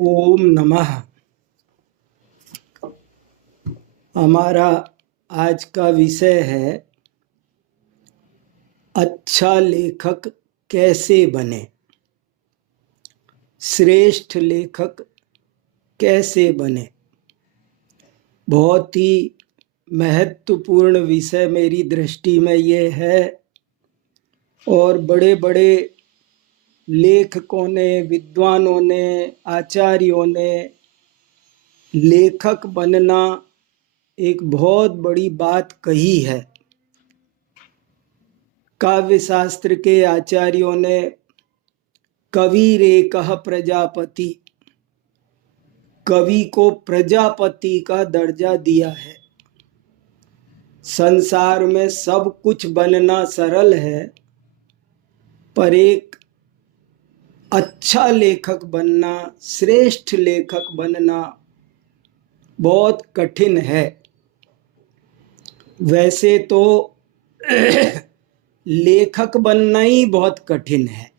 ओम नमः। हमारा आज का विषय है अच्छा लेखक कैसे बने, श्रेष्ठ लेखक कैसे बने। बहुत ही महत्वपूर्ण विषय मेरी दृष्टि में ये है और बड़े बड़े लेखकों ने, विद्वानों ने, आचार्यों ने लेखक बनना एक बहुत बड़ी बात कही है। काव्य शास्त्र के आचार्यों ने कविरेकः प्रजापति, कवि को प्रजापति का दर्जा दिया है। संसार में सब कुछ बनना सरल है, पर एक अच्छा लेखक बनना, श्रेष्ठ लेखक बनना बहुत कठिन है। वैसे तो लेखक बनना ही बहुत कठिन है।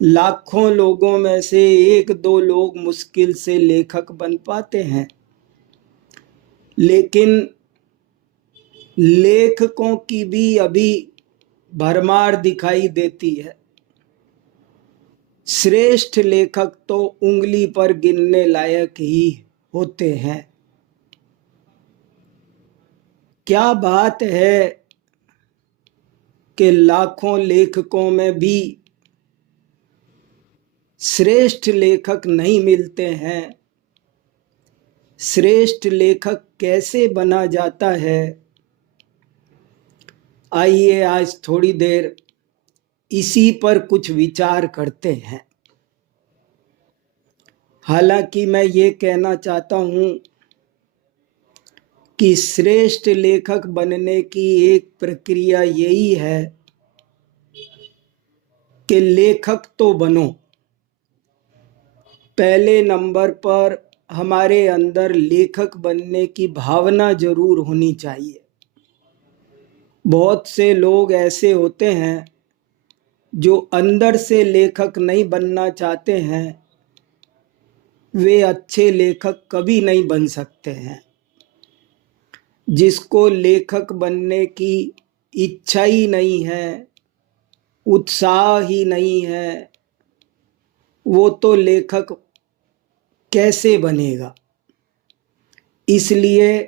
लाखों लोगों में से एक दो लोग मुश्किल से लेखक बन पाते हैं, लेकिन लेखकों की भी अभी भरमार दिखाई देती है। श्रेष्ठ लेखक तो उंगली पर गिनने लायक ही होते हैं। क्या बात है कि लाखों लेखकों में भी श्रेष्ठ लेखक नहीं मिलते हैं। श्रेष्ठ लेखक कैसे बना जाता है, आइए आज थोड़ी देर इसी पर कुछ विचार करते हैं। हालांकि मैं ये कहना चाहता हूँ कि श्रेष्ठ लेखक बनने की एक प्रक्रिया यही है कि लेखक तो बनो। पहले नंबर पर हमारे अंदर लेखक बनने की भावना जरूर होनी चाहिए। बहुत से लोग ऐसे होते हैं जो अंदर से लेखक नहीं बनना चाहते हैं, वे अच्छे लेखक कभी नहीं बन सकते हैं। जिसको लेखक बनने की इच्छा ही नहीं है, उत्साह ही नहीं है, वो तो लेखक कैसे बनेगा। इसलिए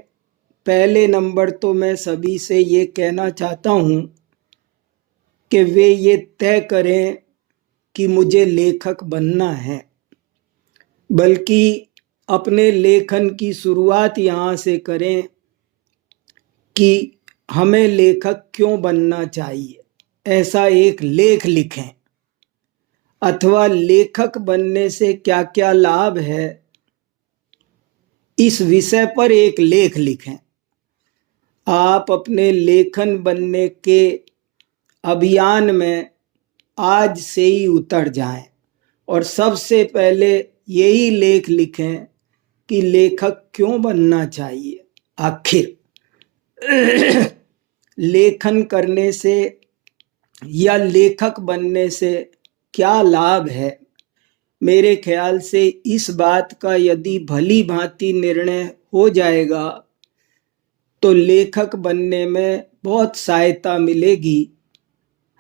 पहले नंबर तो मैं सभी से ये कहना चाहता हूँ कि वे ये तय करें कि मुझे लेखक बनना है, बल्कि अपने लेखन की शुरुआत यहाँ से करें कि हमें लेखक क्यों बनना चाहिए, ऐसा एक लेख लिखें, अथवा लेखक बनने से क्या क्या लाभ है, इस विषय पर एक लेख लिखें। आप अपने लेखन बनने के अभियान में आज से ही उतर जाएं और सबसे पहले यही लेख लिखें कि लेखक क्यों बनना चाहिए। आखिर लेखन करने से या लेखक बनने से क्या लाभ है। मेरे ख्याल से इस बात का यदि भली भांति निर्णय हो जाएगा तो लेखक बनने में बहुत सहायता मिलेगी।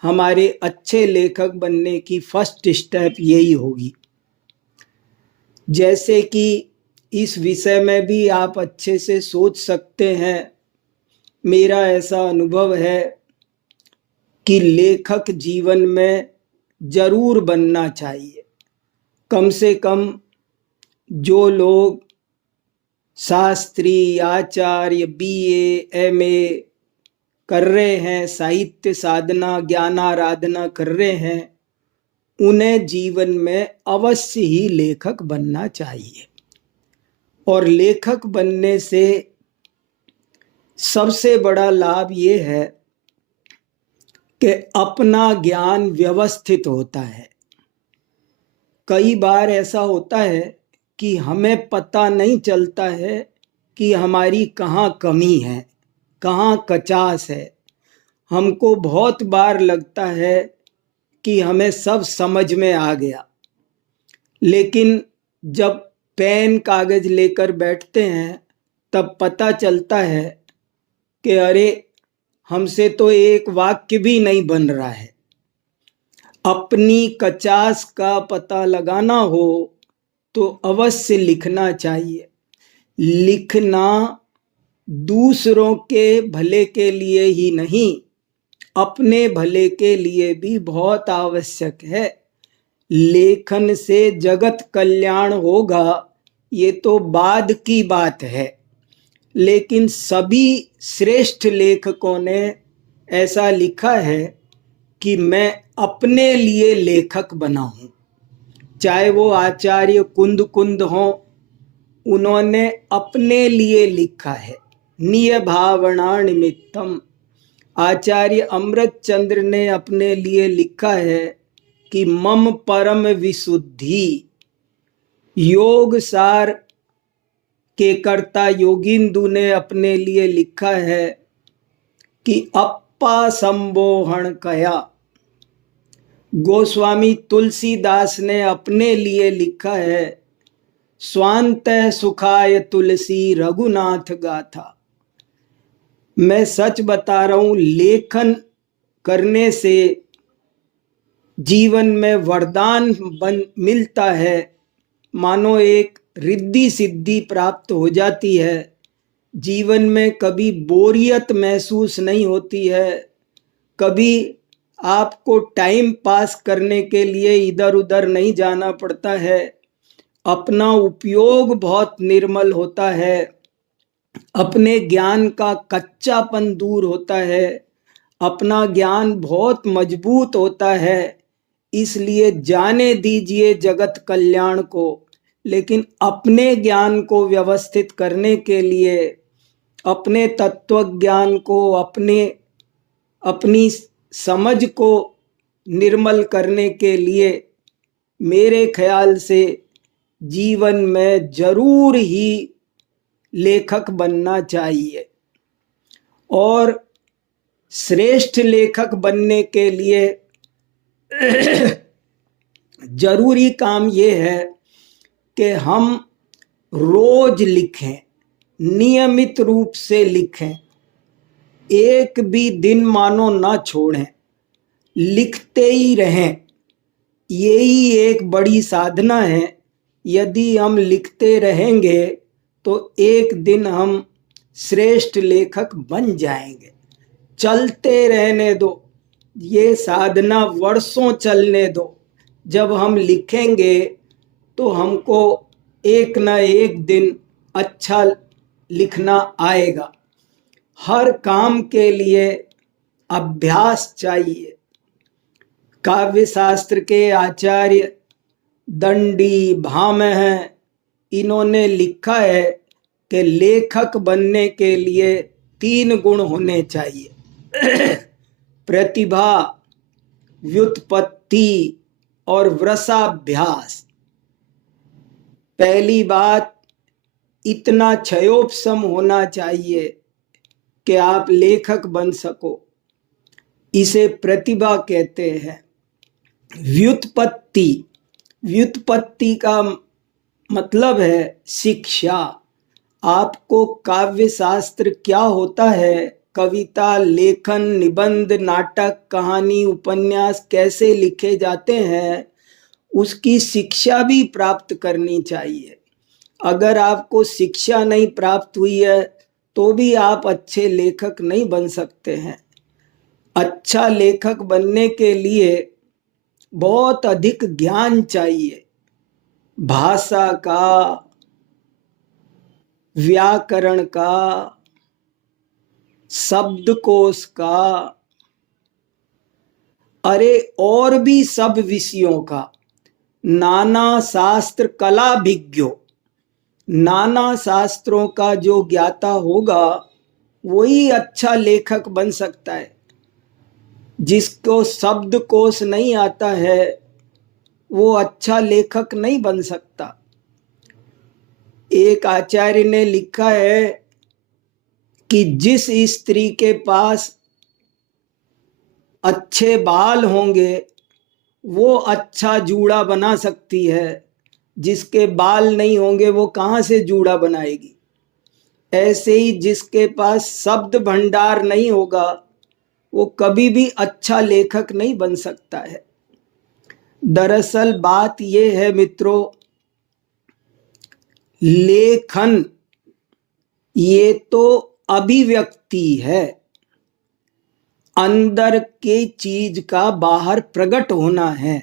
हमारे अच्छे लेखक बनने की फर्स्ट स्टेप यही होगी। जैसे कि इस विषय में भी आप अच्छे से सोच सकते हैं, मेरा ऐसा अनुभव है कि लेखक जीवन में जरूर बनना चाहिए। कम से कम जो लोग शास्त्री, आचार्य, बीए, एमए कर रहे हैं, साहित्य साधना, ज्ञान आराधना कर रहे हैं, उन्हें जीवन में अवश्य ही लेखक बनना चाहिए। और लेखक बनने से सबसे बड़ा लाभ ये है कि अपना ज्ञान व्यवस्थित होता है। कई बार ऐसा होता है कि हमें पता नहीं चलता है कि हमारी कहाँ कमी है, कहाँ कचास है। हमको बहुत बार लगता है कि हमें सब समझ में आ गया, लेकिन जब पेन कागज लेकर बैठते हैं तब पता चलता है कि अरे हमसे तो एक वाक्य भी नहीं बन रहा है। अपनी कचास का पता लगाना हो तो अवश्य लिखना चाहिए। लिखना दूसरों के भले के लिए ही नहीं, अपने भले के लिए भी बहुत आवश्यक है। लेखन से जगत कल्याण होगा ये तो बाद की बात है, लेकिन सभी श्रेष्ठ लेखकों ने ऐसा लिखा है कि मैं अपने लिए लेखक बना हूं। चाहे वो आचार्य कुंद कुंद हों, उन्होंने अपने लिए लिखा है, निय भावना निमित्तम। आचार्य अमृत चंद्र ने अपने लिए लिखा है कि मम परम विशुद्धि। योग सार के कर्ता योगिंदु ने अपने लिए लिखा है कि अप्पा संबोहन कया। गोस्वामी तुलसीदास ने अपने लिए लिखा है स्वांत सुखाय तुलसी रघुनाथ गाथा। मैं सच बता रहा हूं, लेखन करने से जीवन में वरदान मिलता है, मानो एक रिद्धि सिद्धि प्राप्त हो जाती है। जीवन में कभी बोरियत महसूस नहीं होती है, कभी आपको टाइम पास करने के लिए इधर उधर नहीं जाना पड़ता है। अपना उपयोग बहुत निर्मल होता है, अपने ज्ञान का कच्चापन दूर होता है, अपना ज्ञान बहुत मजबूत होता है। इसलिए जाने दीजिए जगत कल्याण को, लेकिन अपने ज्ञान को व्यवस्थित करने के लिए, अपने तत्व ज्ञान को, अपनी समझ को निर्मल करने के लिए मेरे ख्याल से जीवन में जरूर ही लेखक बनना चाहिए। और श्रेष्ठ लेखक बनने के लिए जरूरी काम ये है कि हम रोज लिखें, नियमित रूप से लिखें, एक भी दिन मानो ना छोड़ें, लिखते ही रहें। यही एक बड़ी साधना है। यदि हम लिखते रहेंगे तो एक दिन हम श्रेष्ठ लेखक बन जाएंगे। चलते रहने दो, ये साधना वर्षों चलने दो। जब हम लिखेंगे तो हमको एक न एक दिन अच्छा लिखना आएगा। हर काम के लिए अभ्यास चाहिए। काव्य शास्त्र के आचार्य दंडी भामह, इन्होंने लिखा है कि लेखक बनने के लिए 3 गुण होने चाहिए प्रतिभा, व्युत्पत्ति और वृषाभ्यास। पहली बात, इतना क्षयोपशम होना चाहिए कि आप लेखक बन सको, इसे प्रतिभा कहते हैं। व्युत्पत्ति, व्युत्पत्ति का मतलब है शिक्षा। आपको काव्य शास्त्र क्या होता है, कविता, लेखन, निबंध, नाटक, कहानी, उपन्यास कैसे लिखे जाते हैं, उसकी शिक्षा भी प्राप्त करनी चाहिए। अगर आपको शिक्षा नहीं प्राप्त हुई है तो भी आप अच्छे लेखक नहीं बन सकते हैं। अच्छा लेखक बनने के लिए बहुत अधिक ज्ञान चाहिए, भाषा का, व्याकरण का, शब्दकोश का, अरे और भी सब विषयों का। नाना शास्त्र कला भिज्ञो, नाना शास्त्रों का जो ज्ञाता होगा वही अच्छा लेखक बन सकता है। जिसको शब्दकोश नहीं आता है वो अच्छा लेखक नहीं बन सकता। एक आचार्य ने लिखा है कि जिस स्त्री के पास अच्छे बाल होंगे वो अच्छा जूड़ा बना सकती है, जिसके बाल नहीं होंगे वो कहाँ से जूड़ा बनाएगी। ऐसे ही जिसके पास शब्द भंडार नहीं होगा वो कभी भी अच्छा लेखक नहीं बन सकता है। दरअसल बात ये है मित्रों, लेखन ये तो अभिव्यक्ति है, अंदर के चीज का बाहर प्रकट होना है।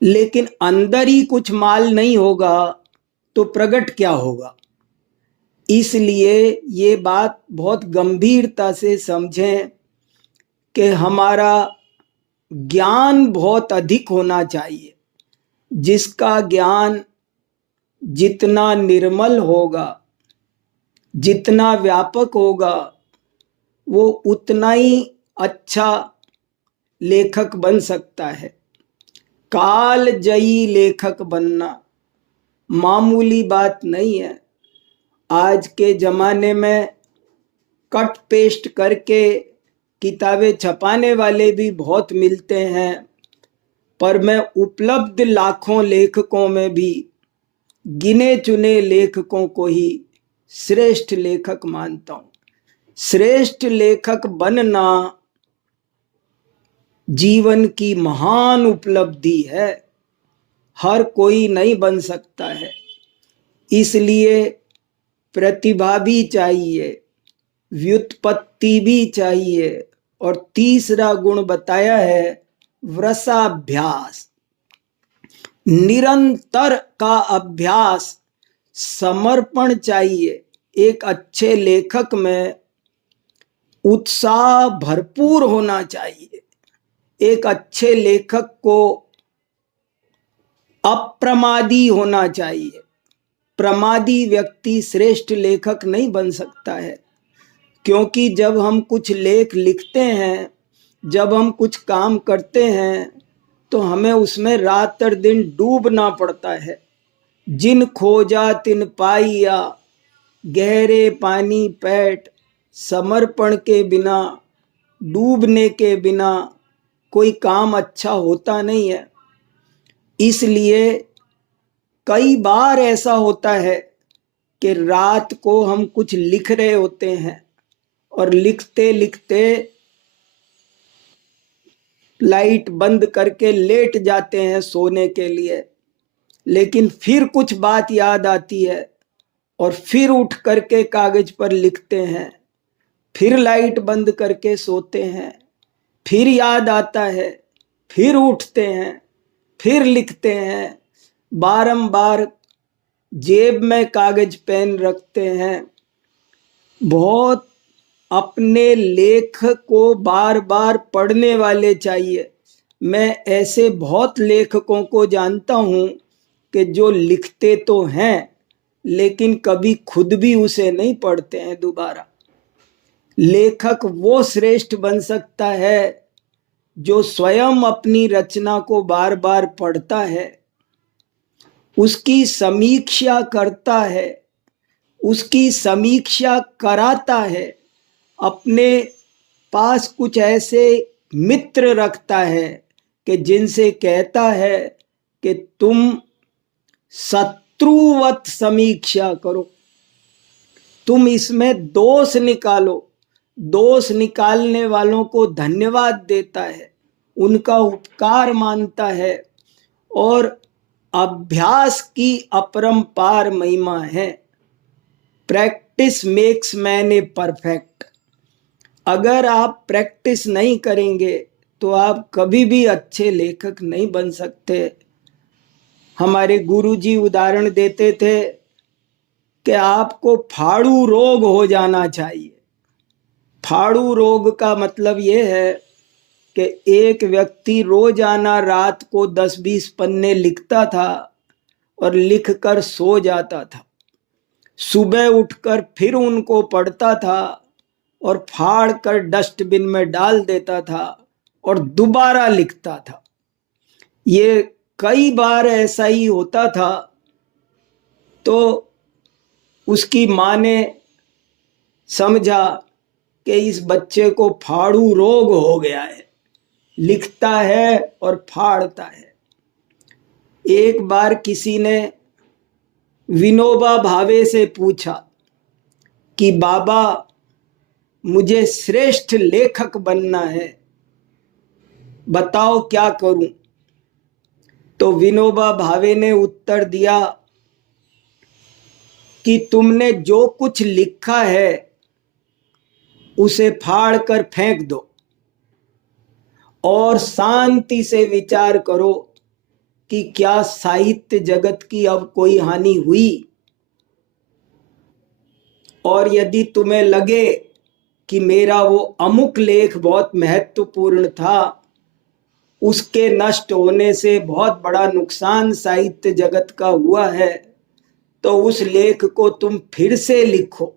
लेकिन अंदर ही कुछ माल नहीं होगा तो प्रकट क्या होगा। इसलिए ये बात बहुत गंभीरता से समझें कि हमारा ज्ञान बहुत अधिक होना चाहिए। जिसका ज्ञान जितना निर्मल होगा, जितना व्यापक होगा, वो उतना ही अच्छा लेखक बन सकता है। काल जयी लेखक बनना मामूली बात नहीं है। आज के जमाने में कट पेस्ट करके किताबें छपाने वाले भी बहुत मिलते हैं, पर मैं उपलब्ध लाखों लेखकों में भी गिने चुने लेखकों को ही श्रेष्ठ लेखक मानता हूं। श्रेष्ठ लेखक बनना जीवन की महान उपलब्धि है, हर कोई नहीं बन सकता है। इसलिए प्रतिभा भी चाहिए, व्युत्पत्ति भी चाहिए, और तीसरा गुण बताया है व्रसाभ्यास। निरंतर का अभ्यास, समर्पण चाहिए। एक अच्छे लेखक में उत्साह भरपूर होना चाहिए। एक अच्छे लेखक को अप्रमादी होना चाहिए। प्रमादी व्यक्ति श्रेष्ठ लेखक नहीं बन सकता है, क्योंकि जब हम कुछ लेख लिखते हैं, जब हम कुछ काम करते हैं, तो हमें उसमें रात और दिन डूबना पड़ता है। जिन खोजा तिन पाइया, गहरे पानी पैठ। समर्पण के बिना, डूबने के बिना कोई काम अच्छा होता नहीं है। इसलिए कई बार ऐसा होता है कि रात को हम कुछ लिख रहे होते हैं और लिखते लिखते लाइट बंद करके लेट जाते हैं सोने के लिए, लेकिन फिर कुछ बात याद आती है और फिर उठ करके कागज पर लिखते हैं, फिर लाइट बंद करके सोते हैं, फिर याद आता है, फिर उठते हैं, फिर लिखते हैं। बारंबार जेब में कागज पेन रखते हैं। बहुत अपने लेख को बार बार पढ़ने वाले चाहिए। मैं ऐसे बहुत लेखकों को जानता हूं कि जो लिखते तो हैं लेकिन कभी खुद भी उसे नहीं पढ़ते हैं दोबारा। लेखक वो श्रेष्ठ बन सकता है जो स्वयं अपनी रचना को बार बार पढ़ता है, उसकी समीक्षा करता है, उसकी समीक्षा कराता है, अपने पास कुछ ऐसे मित्र रखता है कि जिनसे कहता है कि तुम शत्रुवत समीक्षा करो, तुम इसमें दोष निकालो। दोष निकालने वालों को धन्यवाद देता है, उनका उपकार मानता है, और अभ्यास की अपरंपार महिमा है। Practice makes man a perfect. अगर आप प्रैक्टिस नहीं करेंगे तो आप कभी भी अच्छे लेखक नहीं बन सकते। हमारे गुरुजी उदाहरण देते थे कि आपको फाड़ू रोग हो जाना चाहिए। फाड़ू रोग का मतलब यह है कि एक व्यक्ति रोजाना रात को 10-20 पन्ने लिखता था और लिखकर सो जाता था। सुबह उठकर फिर उनको पढ़ता था और फाड़ कर डस्टबिन में डाल देता था और दोबारा लिखता था। ये कई बार ऐसा ही होता था। तो उसकी माँ ने समझा कि इस बच्चे को फाड़ू रोग हो गया है, लिखता है और फाड़ता है। एक बार किसी ने विनोबा भावे से पूछा कि बाबा, मुझे श्रेष्ठ लेखक बनना है, बताओ क्या करूं। तो विनोबा भावे ने उत्तर दिया कि तुमने जो कुछ लिखा है उसे फाड़ कर फेंक दो और शांति से विचार करो कि क्या साहित्य जगत की अब कोई हानि हुई। और यदि तुम्हें लगे कि मेरा वो अमुक लेख बहुत महत्वपूर्ण था, उसके नष्ट होने से बहुत बड़ा नुकसान साहित्य जगत का हुआ है, तो उस लेख को तुम फिर से लिखो,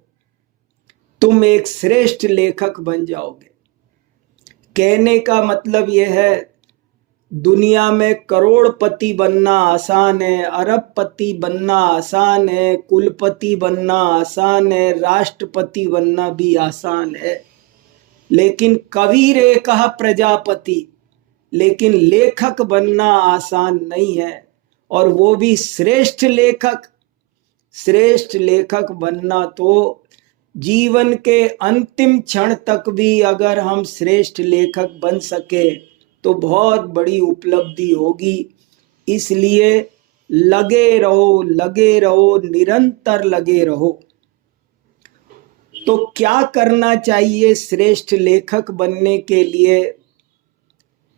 तुम एक श्रेष्ठ लेखक बन जाओगे। कहने का मतलब यह है, दुनिया में करोड़पति बनना आसान है, अरबपति बनना आसान है, कुलपति बनना आसान है, राष्ट्रपति बनना भी आसान है, लेकिन कवि रे कहा प्रजापति, लेकिन लेखक बनना आसान नहीं है। और वो भी श्रेष्ठ लेखक। श्रेष्ठ लेखक बनना तो जीवन के अंतिम क्षण तक भी अगर हम श्रेष्ठ लेखक बन सके तो बहुत बड़ी उपलब्धि होगी। इसलिए लगे रहो, निरंतर लगे रहो। तो क्या करना चाहिए श्रेष्ठ लेखक बनने के लिए?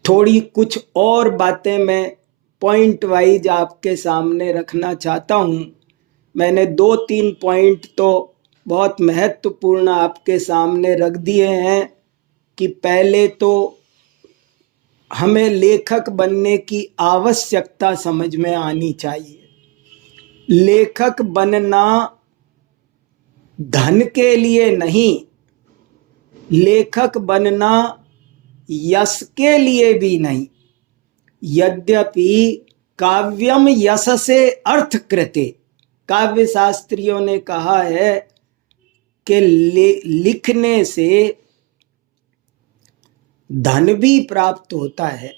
थोड़ी कुछ और बातें मैं पॉइंट वाइज आपके सामने रखना चाहता हूँ। मैंने 2-3 पॉइंट तो बहुत महत्वपूर्ण आपके सामने रख दिए हैं कि पहले तो हमें लेखक बनने की आवश्यकता समझ में आनी चाहिए। लेखक बनना धन के लिए नहीं, लेखक बनना यश के लिए भी नहीं। यद्यपि काव्यम यश से अर्थ कृते, काव्य शास्त्रियों ने कहा है कि लिखने से धन भी प्राप्त होता है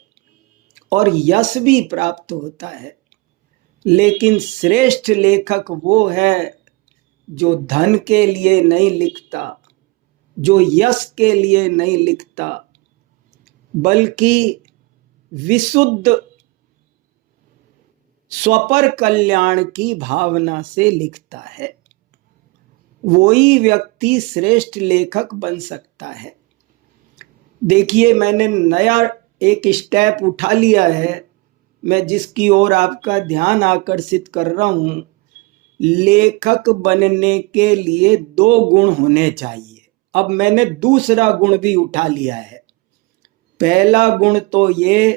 और यश भी प्राप्त होता है, लेकिन श्रेष्ठ लेखक वो है जो धन के लिए नहीं लिखता, जो यश के लिए नहीं लिखता, बल्कि विशुद्ध स्वपर कल्याण की भावना से लिखता है। वही व्यक्ति श्रेष्ठ लेखक बन सकता है। देखिए, मैंने नया एक स्टेप उठा लिया है, मैं जिसकी ओर आपका ध्यान आकर्षित कर रहा हूं। लेखक बनने के लिए 2 गुण होने चाहिए। अब मैंने दूसरा गुण भी उठा लिया है। पहला गुण तो ये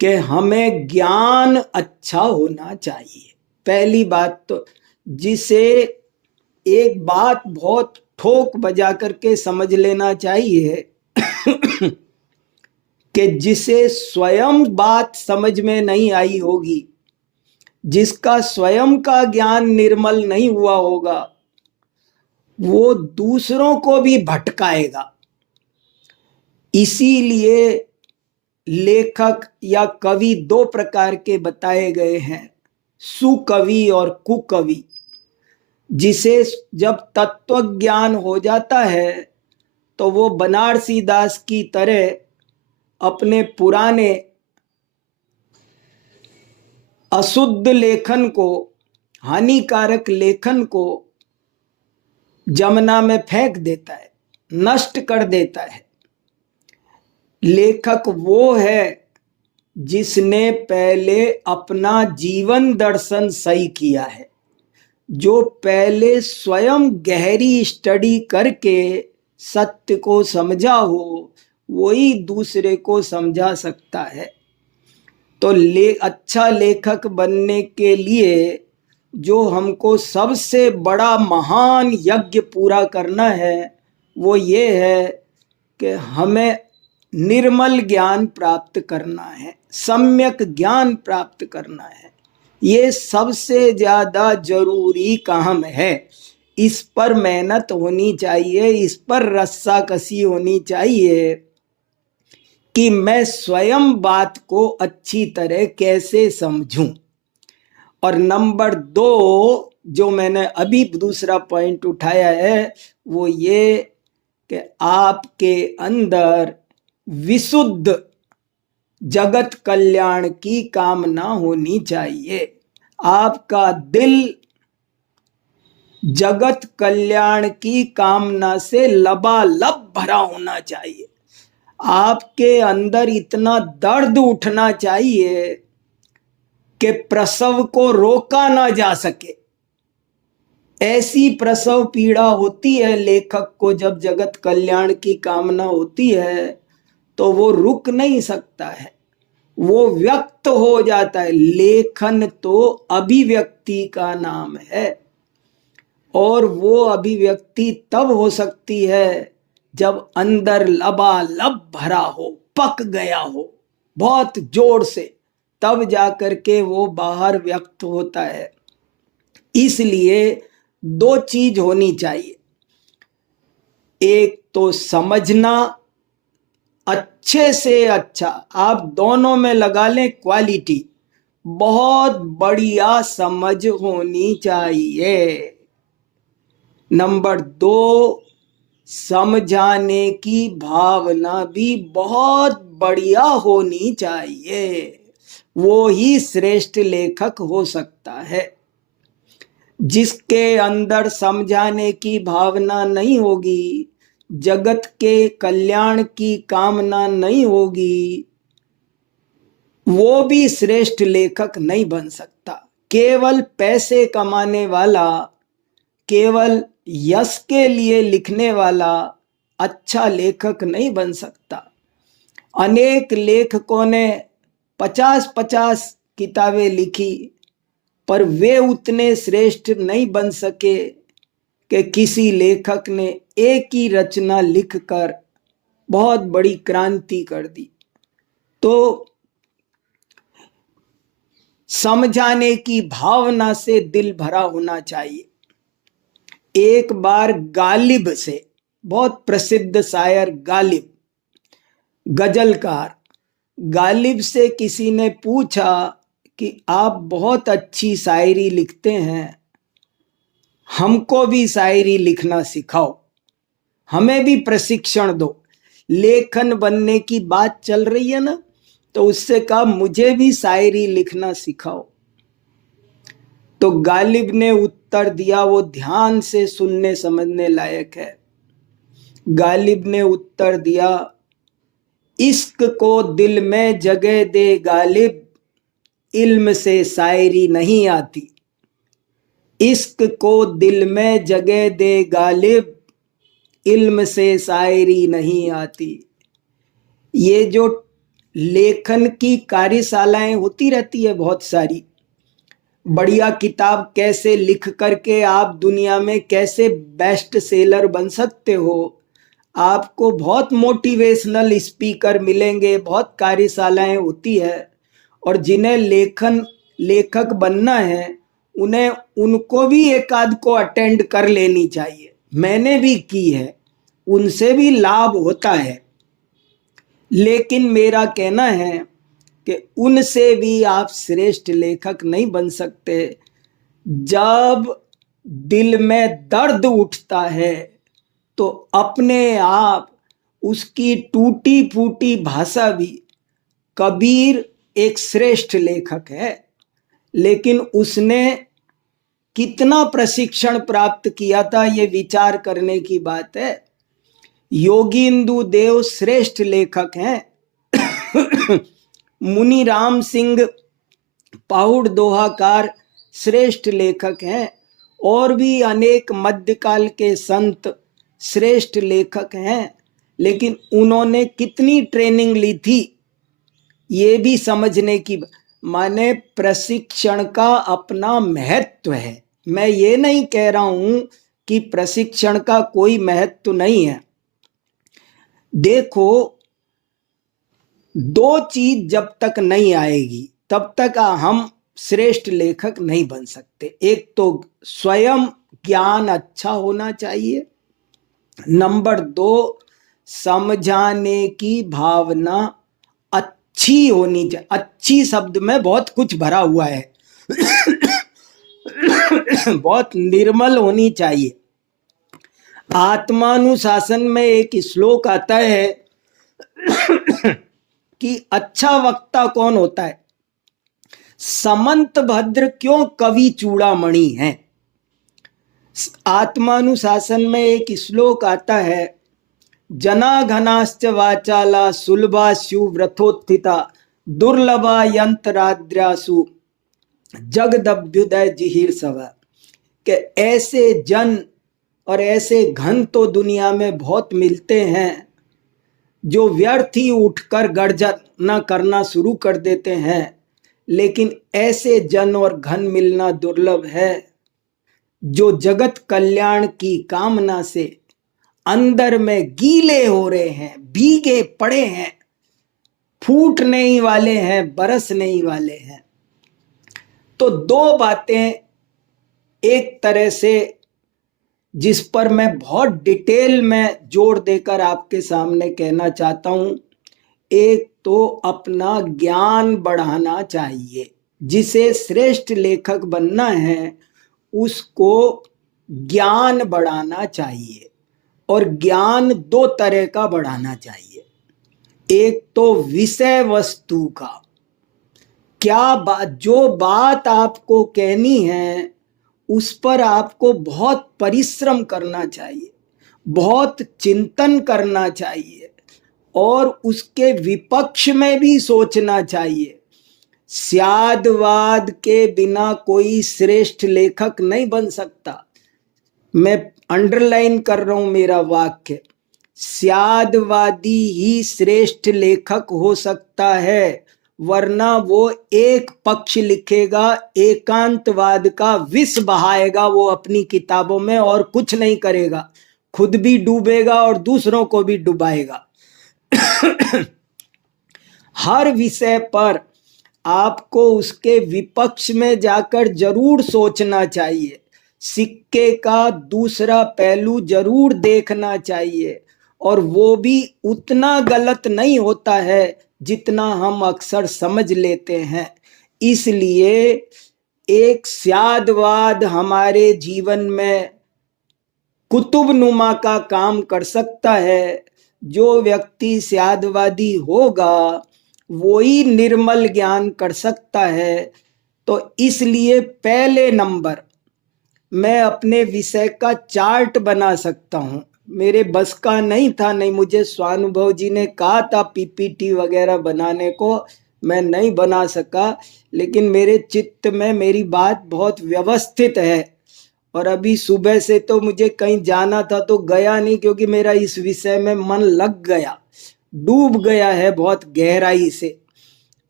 कि हमें ज्ञान अच्छा होना चाहिए। पहली बात तो, जिसे एक बात बहुत ठोक बजा करके समझ लेना चाहिए कि जिसे स्वयं बात समझ में नहीं आई होगी, जिसका स्वयं का ज्ञान निर्मल नहीं हुआ होगा, वो दूसरों को भी भटकाएगा। इसीलिए लेखक या कवि 2 प्रकार के बताए गए हैं, सुकवि और कुकवि। जिसे जब तत्व ज्ञान हो जाता है तो वो बनारसी दास की तरह अपने पुराने अशुद्ध लेखन को, हानिकारक लेखन को जमुना में फेंक देता है, नष्ट कर देता है। लेखक वो है जिसने पहले अपना जीवन दर्शन सही किया है, जो पहले स्वयं गहरी स्टडी करके सत्य को समझा हो, वही दूसरे को समझा सकता है। तो अच्छा लेखक बनने के लिए जो हमको सबसे बड़ा महान यज्ञ पूरा करना है वो ये है कि हमें निर्मल ज्ञान प्राप्त करना है, सम्यक ज्ञान प्राप्त करना है। ये सबसे ज्यादा जरूरी काम है। इस पर मेहनत होनी चाहिए, इस पर रस्साकसी होनी चाहिए। कि मैं स्वयं बात को अच्छी तरह कैसे समझूं। और नंबर 2 जो मैंने अभी दूसरा पॉइंट उठाया है वो ये कि आपके अंदर विशुद्ध जगत कल्याण की कामना होनी चाहिए। आपका दिल जगत कल्याण की कामना से लबालब भरा होना चाहिए। आपके अंदर इतना दर्द उठना चाहिए कि प्रसव को रोका ना जा सके। ऐसी प्रसव पीड़ा होती है लेखक को, जब जगत कल्याण की कामना होती है तो वो रुक नहीं सकता है, वो व्यक्त हो जाता है। लेखन तो अभिव्यक्ति का नाम है, और वो अभिव्यक्ति तब हो सकती है जब अंदर लबालब भरा हो, पक गया हो बहुत जोर से, तब जाकर के वो बाहर व्यक्त होता है। इसलिए 2 चीज होनी चाहिए, एक तो समझना अच्छे से अच्छा, आप दोनों में लगा लें क्वालिटी, बहुत बढ़िया समझ होनी चाहिए। नंबर 2 समझाने की भावना भी बहुत बढ़िया होनी चाहिए, वो ही श्रेष्ठ लेखक हो सकता है। जिसके अंदर समझाने की भावना नहीं होगी, जगत के कल्याण की कामना नहीं होगी, वो भी श्रेष्ठ लेखक नहीं बन सकता। केवल पैसे कमाने वाला, केवल यश के लिए लिखने वाला अच्छा लेखक नहीं बन सकता। अनेक लेखकों ने 50-50 किताबें लिखी, पर वे उतने श्रेष्ठ नहीं बन सके कि किसी लेखक ने एक ही रचना लिखकर बहुत बड़ी क्रांति कर दी। तो समझाने की भावना से दिल भरा होना चाहिए। एक बार गालिब से, बहुत प्रसिद्ध शायर गालिब, गजलकार गालिब से किसी ने पूछा कि आप बहुत अच्छी शायरी लिखते हैं, हमको भी शायरी लिखना सिखाओ, हमें भी प्रशिक्षण दो। लेखन बनने की बात चल रही है ना, तो उससे कहा मुझे भी शायरी लिखना सिखाओ। तो गालिब ने उत्तर दिया, वो ध्यान से सुनने समझने लायक है। गालिब ने उत्तर दिया, इश्क को दिल में जगह दे गालिब, इल्म से शायरी नहीं आती। इश्क को दिल में जगह दे गालिब, इल्म से शायरी नहीं आती। ये जो लेखन की कार्यशालाएं होती रहती है बहुत सारी, बढ़िया किताब कैसे लिख करके आप दुनिया में कैसे बेस्ट सेलर बन सकते हो, आपको बहुत मोटिवेशनल स्पीकर मिलेंगे, बहुत कार्यशालाएं होती है। और जिन्हें लेखक बनना है उन्हें उनको भी एक आध को अटेंड कर लेनी चाहिए। मैंने भी की है, उनसे भी लाभ होता है। लेकिन मेरा कहना है कि उनसे भी आप श्रेष्ठ लेखक नहीं बन सकते। जब दिल में दर्द उठता है तो अपने आप उसकी टूटी फूटी भाषा भी, कबीर एक श्रेष्ठ लेखक है, लेकिन उसने कितना प्रशिक्षण प्राप्त किया था ये विचार करने की बात है। योगींदु देव श्रेष्ठ लेखक हैं। मुनि राम सिंह पाहुड़ दोहाकार श्रेष्ठ लेखक हैं, और भी अनेक मध्यकाल के संत श्रेष्ठ लेखक हैं। लेकिन उन्होंने कितनी ट्रेनिंग ली थी ये भी समझने की, माने प्रशिक्षण का अपना महत्व है। मैं ये नहीं कह रहा हूं कि प्रशिक्षण का कोई महत्व नहीं है। देखो, 2 चीज जब तक नहीं आएगी तब तक हम श्रेष्ठ लेखक नहीं बन सकते। एक तो स्वयं ज्ञान अच्छा होना चाहिए, नंबर 2 समझाने की भावना अच्छी होनी चाहिए। अच्छी शब्द में बहुत कुछ भरा हुआ है। बहुत निर्मल होनी चाहिए। आत्मानुशासन में एक श्लोक आता है कि अच्छा वक्ता कौन होता है? समंत भद्र क्यों कवि चूड़ामणि है। आत्मानुशासन में एक श्लोक आता है, जनाघनाश्च वाचाला सुलभा व्रथोत्थिता दुर्लभा यंत्राद्रासु जगदभ्युदय जिहिर सवा। कि ऐसे जन और ऐसे घन तो दुनिया में बहुत मिलते हैं जो व्यर्थ ही उठकर गर्जना करना शुरू कर देते हैं, लेकिन ऐसे जन और घन मिलना दुर्लभ है जो जगत कल्याण की कामना से अंदर में गीले हो रहे हैं, भीगे पड़े हैं, फूटने ही वाले हैं, बरसने ही वाले हैं। तो दो बातें एक तरह से जिस पर मैं बहुत डिटेल में जोर देकर आपके सामने कहना चाहता हूं। एक तो अपना ज्ञान बढ़ाना चाहिए। जिसे श्रेष्ठ लेखक बनना है उसको ज्ञान बढ़ाना चाहिए, और ज्ञान दो तरह का बढ़ाना चाहिए। एक तो विषय वस्तु का, क्या बात, जो बात आपको कहनी है उस पर आपको बहुत परिश्रम करना चाहिए, बहुत चिंतन करना चाहिए, और उसके विपक्ष में भी सोचना चाहिए। स्यादवाद के बिना कोई श्रेष्ठ लेखक नहीं बन सकता। मैं अंडरलाइन कर रहा हूं मेरा वाक्य, स्यादवादी ही श्रेष्ठ लेखक हो सकता है, वरना वो एक पक्ष लिखेगा, एकांतवाद का विष बहाएगा वो अपनी किताबों में और कुछ नहीं करेगा, खुद भी डूबेगा और दूसरों को भी डुबाएगा। हर विषय पर आपको उसके विपक्ष में जाकर जरूर सोचना चाहिए, सिक्के का दूसरा पहलू जरूर देखना चाहिए, और वो भी उतना गलत नहीं होता है जितना हम अक्सर समझ लेते हैं। इसलिए एक स्यादवाद हमारे जीवन में कुतुब नुमा का काम कर सकता है। जो व्यक्ति स्यादवादी होगा वो ही निर्मल ज्ञान कर सकता है। तो इसलिए पहले नंबर मैं अपने विषय का चार्ट बना सकता हूँ। मेरे बस का नहीं था, नहीं मुझे स्वानुभव जी ने कहा था पीपीटी वगैरह बनाने को, मैं नहीं बना सका, लेकिन मेरे चित्त में मेरी बात बहुत व्यवस्थित है। और अभी सुबह से तो मुझे कहीं जाना था तो गया नहीं, क्योंकि मेरा इस विषय में मन लग गया, डूब गया है बहुत गहराई से।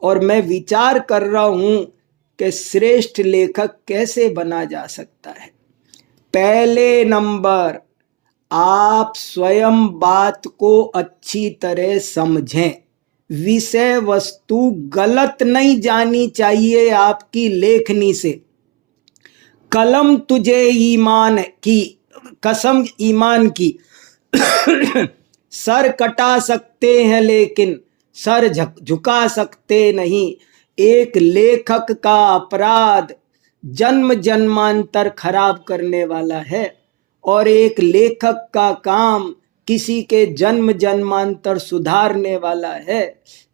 और मैं विचार कर रहा हूं कि श्रेष्ठ लेखक कैसे बना जा सकता है। पहले नंबर, आप स्वयं बात को अच्छी तरह समझें। विषय वस्तु गलत नहीं जानी चाहिए आपकी लेखनी से। कलम तुझे ईमान की कसम, ईमान की सर कटा सकते हैं लेकिन सर झुका सकते नहीं। एक लेखक का अपराध जन्म जन्मांतर खराब करने वाला है, और एक लेखक का काम किसी के जन्म जन्मांतर सुधारने वाला है।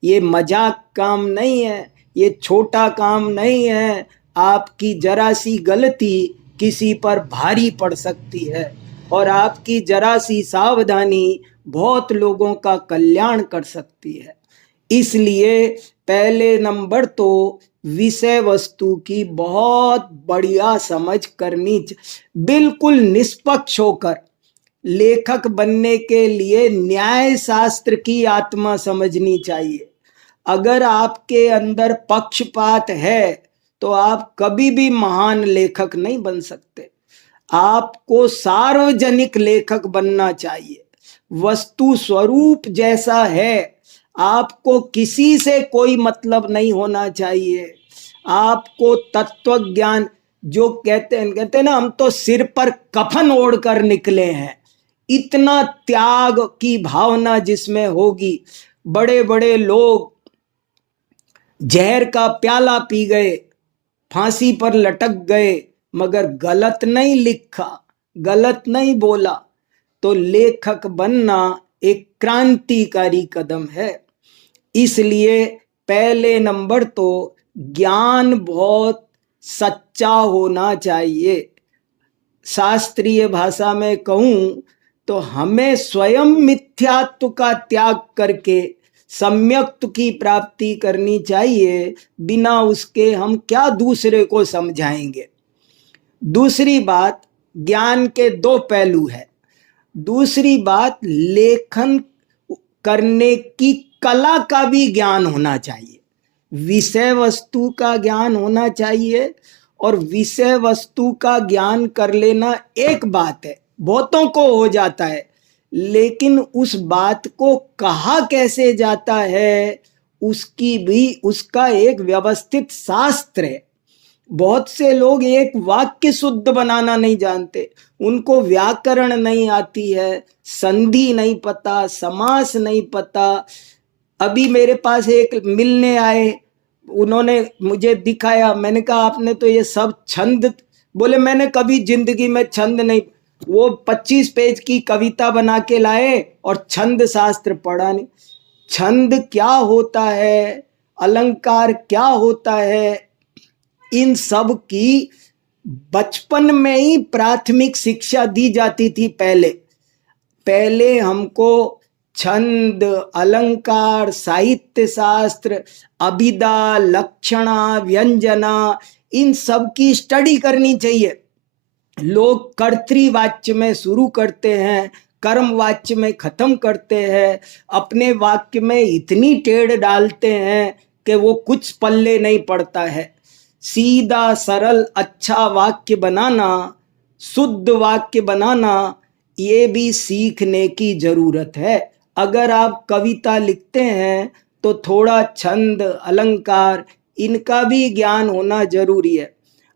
ये मजाक काम नहीं है, ये छोटा काम नहीं है। आपकी जरा सी गलती किसी पर भारी पड़ सकती है, और आपकी जरा सी सावधानी बहुत लोगों का कल्याण कर सकती है। इसलिए पहले नंबर तो विषय वस्तु की बहुत बढ़िया समझ करनी, बिल्कुल निष्पक्ष होकर। लेखक बनने के लिए न्याय शास्त्र की आत्मा समझनी चाहिए। अगर आपके अंदर पक्षपात है तो आप कभी भी महान लेखक नहीं बन सकते। आपको सार्वजनिक लेखक बनना चाहिए। वस्तु स्वरूप जैसा है, आपको किसी से कोई मतलब नहीं होना चाहिए। आपको तत्व ज्ञान, जो कहते हैं ना, हम तो सिर पर कफन ओढ़कर निकले हैं, इतना त्याग की भावना जिसमें होगी। बड़े बड़े लोग जहर का प्याला पी गए, फांसी पर लटक गए, मगर गलत नहीं लिखा, गलत नहीं बोला, तो लेखक बनना एक क्रांतिकारी कदम है। इसलिए पहले नंबर तो ज्ञान बहुत सच्चा होना चाहिए। शास्त्रीय भाषा में कहूं तो हमें स्वयं मिथ्यात्व का त्याग करके सम्यक्त्व की प्राप्ति करनी चाहिए। बिना उसके हम क्या दूसरे को समझाएंगे। दूसरी बात, ज्ञान के दो पहलू है। दूसरी बात, लेखन करने की कला का भी ज्ञान होना चाहिए। विषय वस्तु का ज्ञान होना चाहिए, और विषय वस्तु का ज्ञान कर लेना एक बात है, बहुतों को हो जाता है, लेकिन उस बात को कहा कैसे जाता है उसकी भी, उसका एक व्यवस्थित शास्त्र है। बहुत से लोग एक वाक्य शुद्ध बनाना नहीं जानते, उनको व्याकरण नहीं आती है, संधि नहीं पता, समास नहीं पता। अभी मेरे पास एक मिलने आए, उन्होंने मुझे दिखाया, मैंने कहा आपने तो ये सब छंद, बोले मैंने कभी जिंदगी में छंद नहीं, वो 25 पेज की कविता बना के लाए और छंद शास्त्र पढ़ा नहीं। छंद क्या होता है, अलंकार क्या होता है, इन सब की बचपन में ही प्राथमिक शिक्षा दी जाती थी। पहले हमको छंद, अलंकार, साहित्य शास्त्र, अभिधा, लक्षणा, व्यंजना, इन सब की स्टडी करनी चाहिए। लोग कर्तृवाच्य में शुरू करते हैं, कर्मवाच्य में खत्म करते हैं, अपने वाक्य में इतनी टेढ़ डालते हैं कि वो कुछ पल्ले नहीं पड़ता है। सीधा सरल अच्छा वाक्य बनाना, शुद्ध वाक्य बनाना, ये भी सीखने की जरूरत है। अगर आप कविता लिखते हैं तो थोड़ा छंद, अलंकार, इनका भी ज्ञान होना जरूरी है।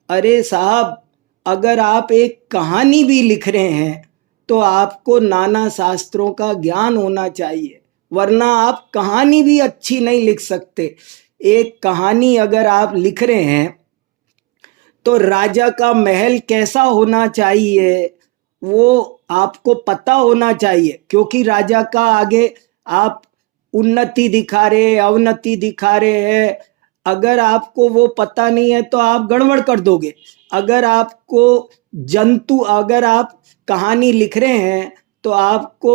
अरे साहब, अगर आप एक कहानी भी लिख रहे हैं तो आपको नाना शास्त्रों का ज्ञान होना चाहिए, वरना आप कहानी भी अच्छी नहीं लिख सकते। एक कहानी अगर आप लिख रहे हैं तो राजा का महल कैसा होना चाहिए वो आपको पता होना चाहिए, क्योंकि राजा का आगे आप उन्नति दिखा रहे, अवनति दिखा रहे हैं। अगर आपको वो पता नहीं है तो आप गड़बड़ कर दोगे। अगर आपको अगर आप कहानी लिख रहे हैं तो आपको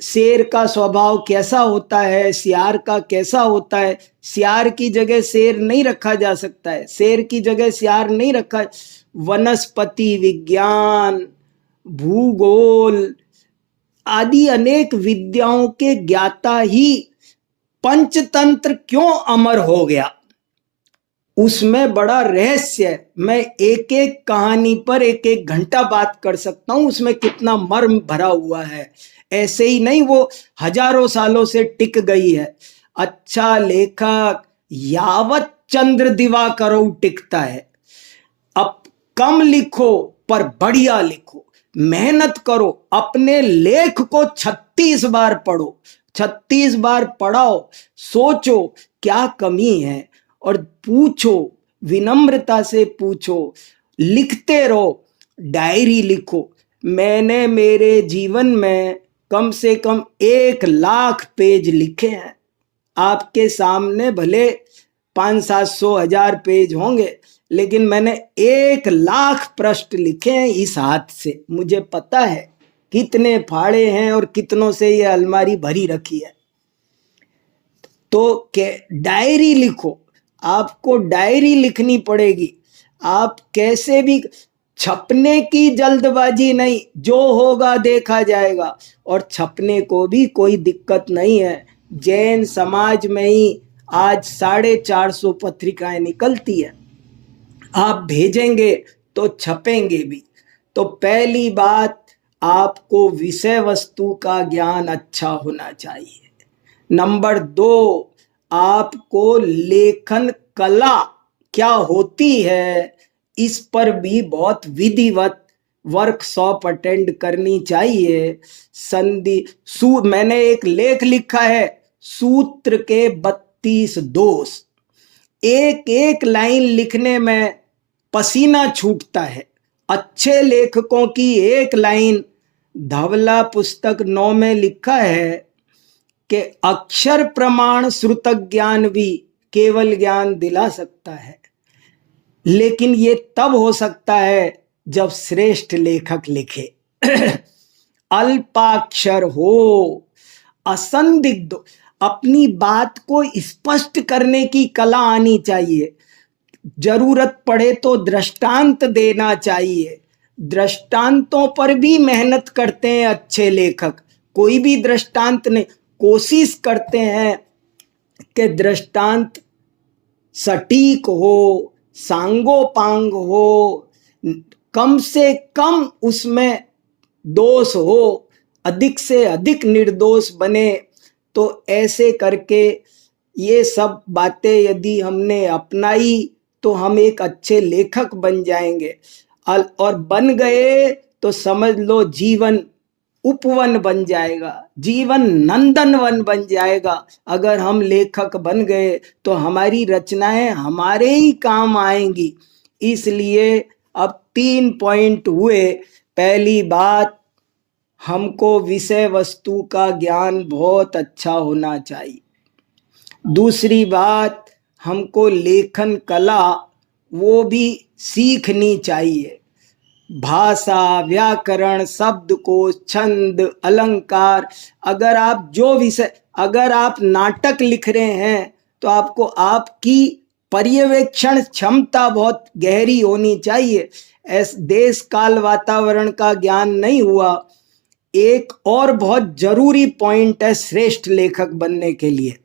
शेर का स्वभाव कैसा होता है, सियार का कैसा होता है, सियार की जगह शेर नहीं रखा जा सकता है, शेर की जगह सियार नहीं रखा। वनस्पति विज्ञान, भूगोल आदि अनेक विद्याओं के ज्ञाता ही पंचतंत्र क्यों अमर हो गया, उसमें बड़ा रहस्य है। मैं एक एक कहानी पर एक एक घंटा बात कर सकता हूं, उसमें कितना मर्म भरा हुआ है। ऐसे ही नहीं वो हजारों सालों से टिक गई है। अच्छा लेखक यावत चंद्र दिवाकरौ टिकता है। अब कम लिखो पर बढ़िया लिखो, मेहनत करो, अपने लेख को 36 बार पढ़ो, 36 बार पढ़ाओ, सोचो क्या कमी है और पूछो, विनम्रता से पूछो, लिखते रहो, डायरी लिखो। मैंने मेरे जीवन में कम से कम 1 लाख पेज लिखे हैं। आपके सामने भले 500-700-1000 पेज होंगे, लेकिन मैंने 1 लाख पृष्ठ लिखे हैं इस हाथ से। मुझे पता है कितने फाड़े हैं और कितनों से ये अलमारी भरी रखी है। तो डायरी लिखो, आपको डायरी लिखनी पड़ेगी। आप कैसे भी, छपने की जल्दबाजी नहीं, जो होगा देखा जाएगा। और छपने को भी कोई दिक्कत नहीं है। जैन समाज में ही आज 450 पत्रिकाएं निकलती है, आप भेजेंगे तो छपेंगे भी। तो पहली बात, आपको विषय वस्तु का ज्ञान अच्छा होना चाहिए। नंबर 2, आपको लेखन कला क्या होती है इस पर भी बहुत विधिवत वर्कशॉप अटेंड करनी चाहिए। मैंने एक लेख लिखा है, सूत्र के 32 दोष। एक एक लाइन लिखने में पसीना छूटता है। अच्छे लेखकों की एक लाइन, धवला पुस्तक 9 में लिखा है कि अक्षर प्रमाण श्रुत ज्ञान भी केवल ज्ञान दिला सकता है, लेकिन ये तब हो सकता है जब श्रेष्ठ लेखक लिखे। अल्पाक्षर हो, असंदिग्ध, अपनी बात को स्पष्ट करने की कला आनी चाहिए। जरूरत पड़े तो दृष्टांत देना चाहिए। दृष्टांतों पर भी मेहनत करते हैं अच्छे लेखक। कोई भी दृष्टांत नहीं, कोशिश करते हैं कि दृष्टांत सटीक हो, सांगोपांग हो, कम से कम उसमें दोष हो, अधिक से अधिक निर्दोष बने। तो ऐसे करके ये सब बातें यदि हमने अपनाई तो हम एक अच्छे लेखक बन जाएंगे। और बन गए तो समझ लो जीवन उपवन बन जाएगा, जीवन नंदनवन बन जाएगा। अगर हम लेखक बन गए तो हमारी रचनाएं हमारे ही काम आएंगी। इसलिए अब 3 पॉइंट हुए। पहली बात, हमको विषय वस्तु का ज्ञान बहुत अच्छा होना चाहिए। दूसरी बात, हमको लेखन कला वो भी सीखनी चाहिए। भाषा, व्याकरण, शब्दकोश, छंद, अलंकार। अगर आप जो विषय, अगर आप नाटक लिख रहे हैं तो आपको आपकी पर्यवेक्षण क्षमता बहुत गहरी होनी चाहिए। देश काल वातावरण का ज्ञान नहीं हुआ। एक और बहुत जरूरी पॉइंट है श्रेष्ठ लेखक बनने के लिए,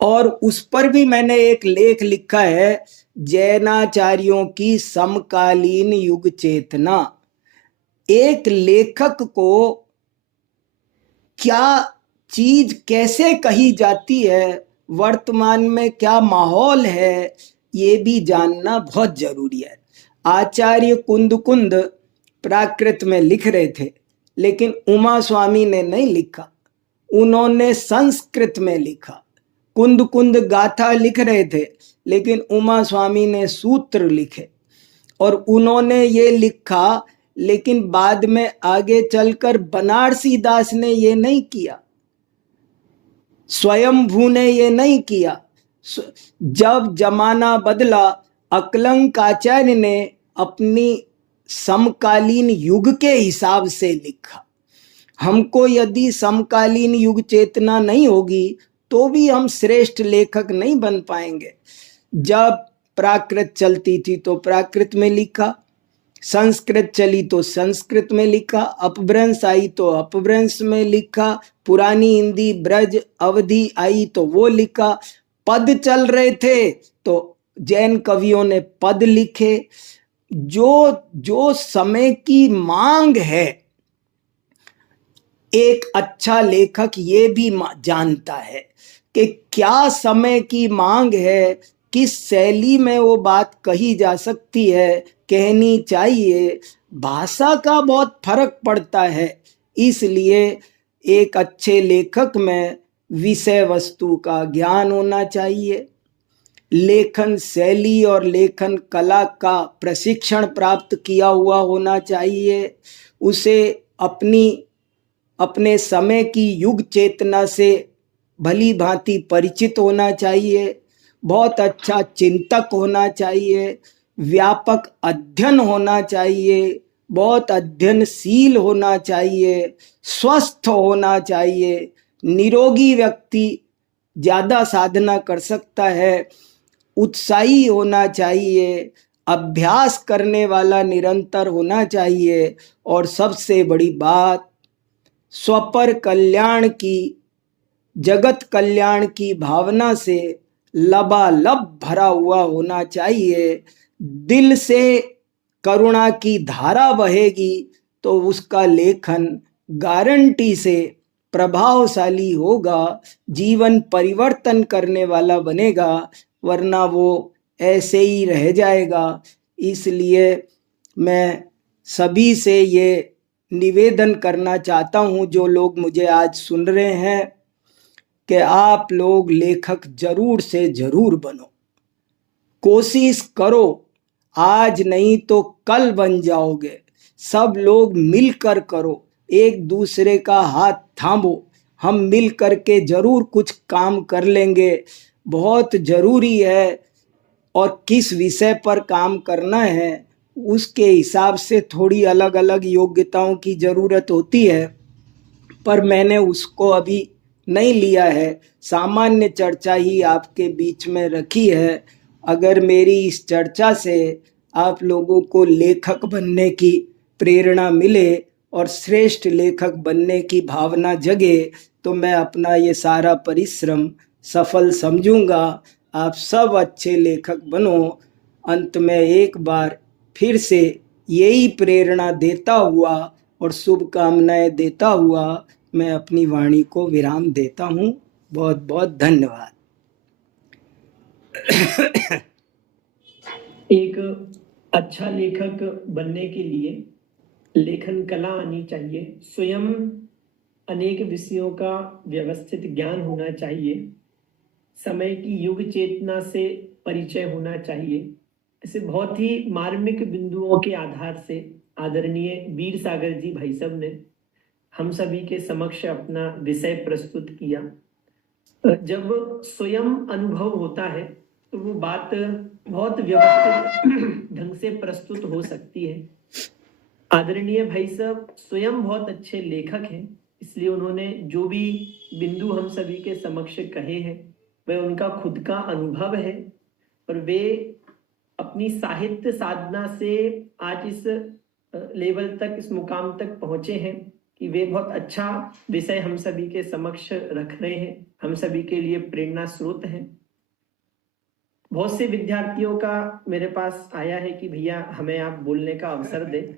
और उस पर भी मैंने एक लेख लिखा है, जैनाचार्यों की समकालीन युग चेतना। एक लेखक को क्या चीज कैसे कही जाती है, वर्तमान में क्या माहौल है, ये भी जानना बहुत जरूरी है। आचार्य कुंद प्राकृत में लिख रहे थे, लेकिन उमा स्वामी ने नहीं लिखा, उन्होंने संस्कृत में लिखा। कुंद गाथा लिख रहे थे, लेकिन उमा स्वामी ने सूत्र लिखे। और उन्होंने ये लिखा, लेकिन बाद में आगे चलकर बनारसी दास ने ये नहीं किया, स्वयंभू ने ये नहीं किया। जब जमाना बदला, अकलंक आचार्य ने अपनी समकालीन युग के हिसाब से लिखा। हमको यदि समकालीन युग चेतना नहीं होगी तो भी हम श्रेष्ठ लेखक नहीं बन पाएंगे। जब प्राकृत चलती थी तो प्राकृत में लिखा, संस्कृत चली तो संस्कृत में लिखा, अपभ्रंश आई तो अपभ्रंश में लिखा, पुरानी हिंदी ब्रज अवधि आई तो वो लिखा, पद चल रहे थे तो जैन कवियों ने पद लिखे। जो जो समय की मांग है, एक अच्छा लेखक ये भी जानता है कि क्या समय की मांग है, किस शैली में वो बात कही जा सकती है, कहनी चाहिए। भाषा का बहुत फर्क पड़ता है। इसलिए एक अच्छे लेखक में विषय वस्तु का ज्ञान होना चाहिए, लेखन शैली और लेखन कला का प्रशिक्षण प्राप्त किया हुआ होना चाहिए, उसे अपने समय की युग चेतना से भली भांति परिचित होना चाहिए, बहुत अच्छा चिंतक होना चाहिए, व्यापक अध्ययन होना चाहिए, बहुत अध्ययनशील होना चाहिए, स्वस्थ होना चाहिए। निरोगी व्यक्ति ज़्यादा साधना कर सकता है, उत्साही होना चाहिए, अभ्यास करने वाला निरंतर होना चाहिए, और सबसे बड़ी बात, स्वपर कल्याण की, जगत कल्याण की भावना से लबालब भरा हुआ होना चाहिए। दिल से करुणा की धारा बहेगी तो उसका लेखन गारंटी से प्रभावशाली होगा, जीवन परिवर्तन करने वाला बनेगा, वरना वो ऐसे ही रह जाएगा। इसलिए मैं सभी से ये निवेदन करना चाहता हूँ, जो लोग मुझे आज सुन रहे हैं, कि आप लोग लेखक जरूर से जरूर बनो। कोशिश करो, आज नहीं तो कल बन जाओगे। सब लोग मिलकर करो, एक दूसरे का हाथ थामो, हम मिल करके जरूर कुछ काम कर लेंगे। बहुत जरूरी है, और किस विषय पर काम करना है उसके हिसाब से थोड़ी अलग अलग योग्यताओं की जरूरत होती है, पर मैंने उसको अभी नहीं लिया है। सामान्य चर्चा ही आपके बीच में रखी है। अगर मेरी इस चर्चा से आप लोगों को लेखक बनने की प्रेरणा मिले और श्रेष्ठ लेखक बनने की भावना जगे, तो मैं अपना ये सारा परिश्रम सफल समझूंगा। आप सब अच्छे लेखक बनो। अंत में एक बार फिर से यही प्रेरणा देता हुआ और शुभकामनाएं देता हुआ मैं अपनी वाणी को विराम देता हूँ। बहुत बहुत धन्यवाद। एक अच्छा लेखक बनने के लिए लेखन कला आनी चाहिए, स्वयं अनेक विषयों का व्यवस्थित ज्ञान होना चाहिए, समय की युग चेतना से परिचय होना चाहिए। ऐसे बहुत ही मार्मिक बिंदुओं के आधार से आदरणीय वीर सागर जी भाई साहब ने हम सभी के समक्ष अपना विषय प्रस्तुत किया। जब स्वयं अनुभव होता है तो वो बात बहुत व्यवस्थित ढंग से प्रस्तुत हो सकती है। आदरणीय भाई साहब स्वयं बहुत अच्छे लेखक हैं, इसलिए उन्होंने जो भी बिंदु हम सभी के समक्ष कहे हैं वह उनका खुद का अनुभव है, और वे अपनी साहित्य साधना से आज इस लेवल तक, इस मुकाम तक पहुंचे हैं कि वे बहुत अच्छा विषय हम सभी के समक्ष रख रहे हैं, हम सभी के लिए प्रेरणा स्रोत हैं। बहुत से विद्यार्थियों का मेरे पास आया है कि भैया हमें आप बोलने का अवसर दें।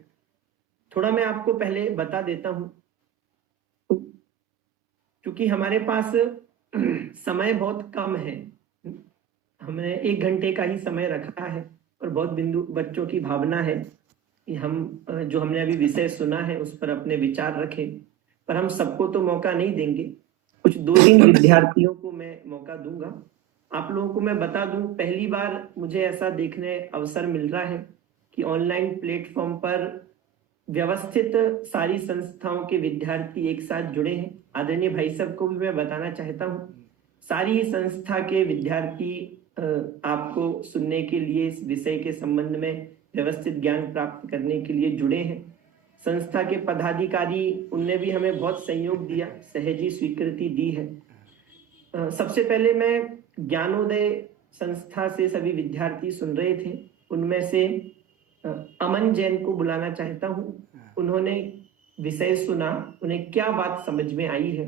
थोड़ा मैं आपको पहले बता देता हूं, क्योंकि हमारे पास समय बहुत कम है, हमने 1 घंटे का ही समय रखा है, और बहुत बिंदु बच्चों की भावना है कि हम जो हमने अभी विषय सुना है उस पर अपने विचार रखें, पर हम सबको तो मौका नहीं देंगे। कुछ 2-3 विद्यार्थियों को मैं मौका दूंगा। आप लोगों को मैं बता दूं, पहली बार मुझे ऐसा देखने अवसर मिल रहा है कि ऑनलाइन प्लेटफॉर्म पर व्यवस्थित सारी संस्थाओं के विद्यार्थी एक साथ जुड़े हैं। आदरणीय भाई साहब को भी मैं बताना चाहता हूँ, सारी संस्था के विद्यार्थी आपको सुनने के लिए, इस विषय के संबंध में व्यवस्थित ज्ञान प्राप्त करने के लिए जुड़े हैं। संस्था के पदाधिकारी, उनने भी हमें बहुत सहयोग दिया, सहजी स्वीकृति दी है। सबसे पहले मैं ज्ञानोदय संस्था से सभी विद्यार्थी सुन रहे थे, उनमें से अमन जैन को बुलाना चाहता हूं। उन्होंने विषय सुना, उन्हें क्या बात समझ में आई है।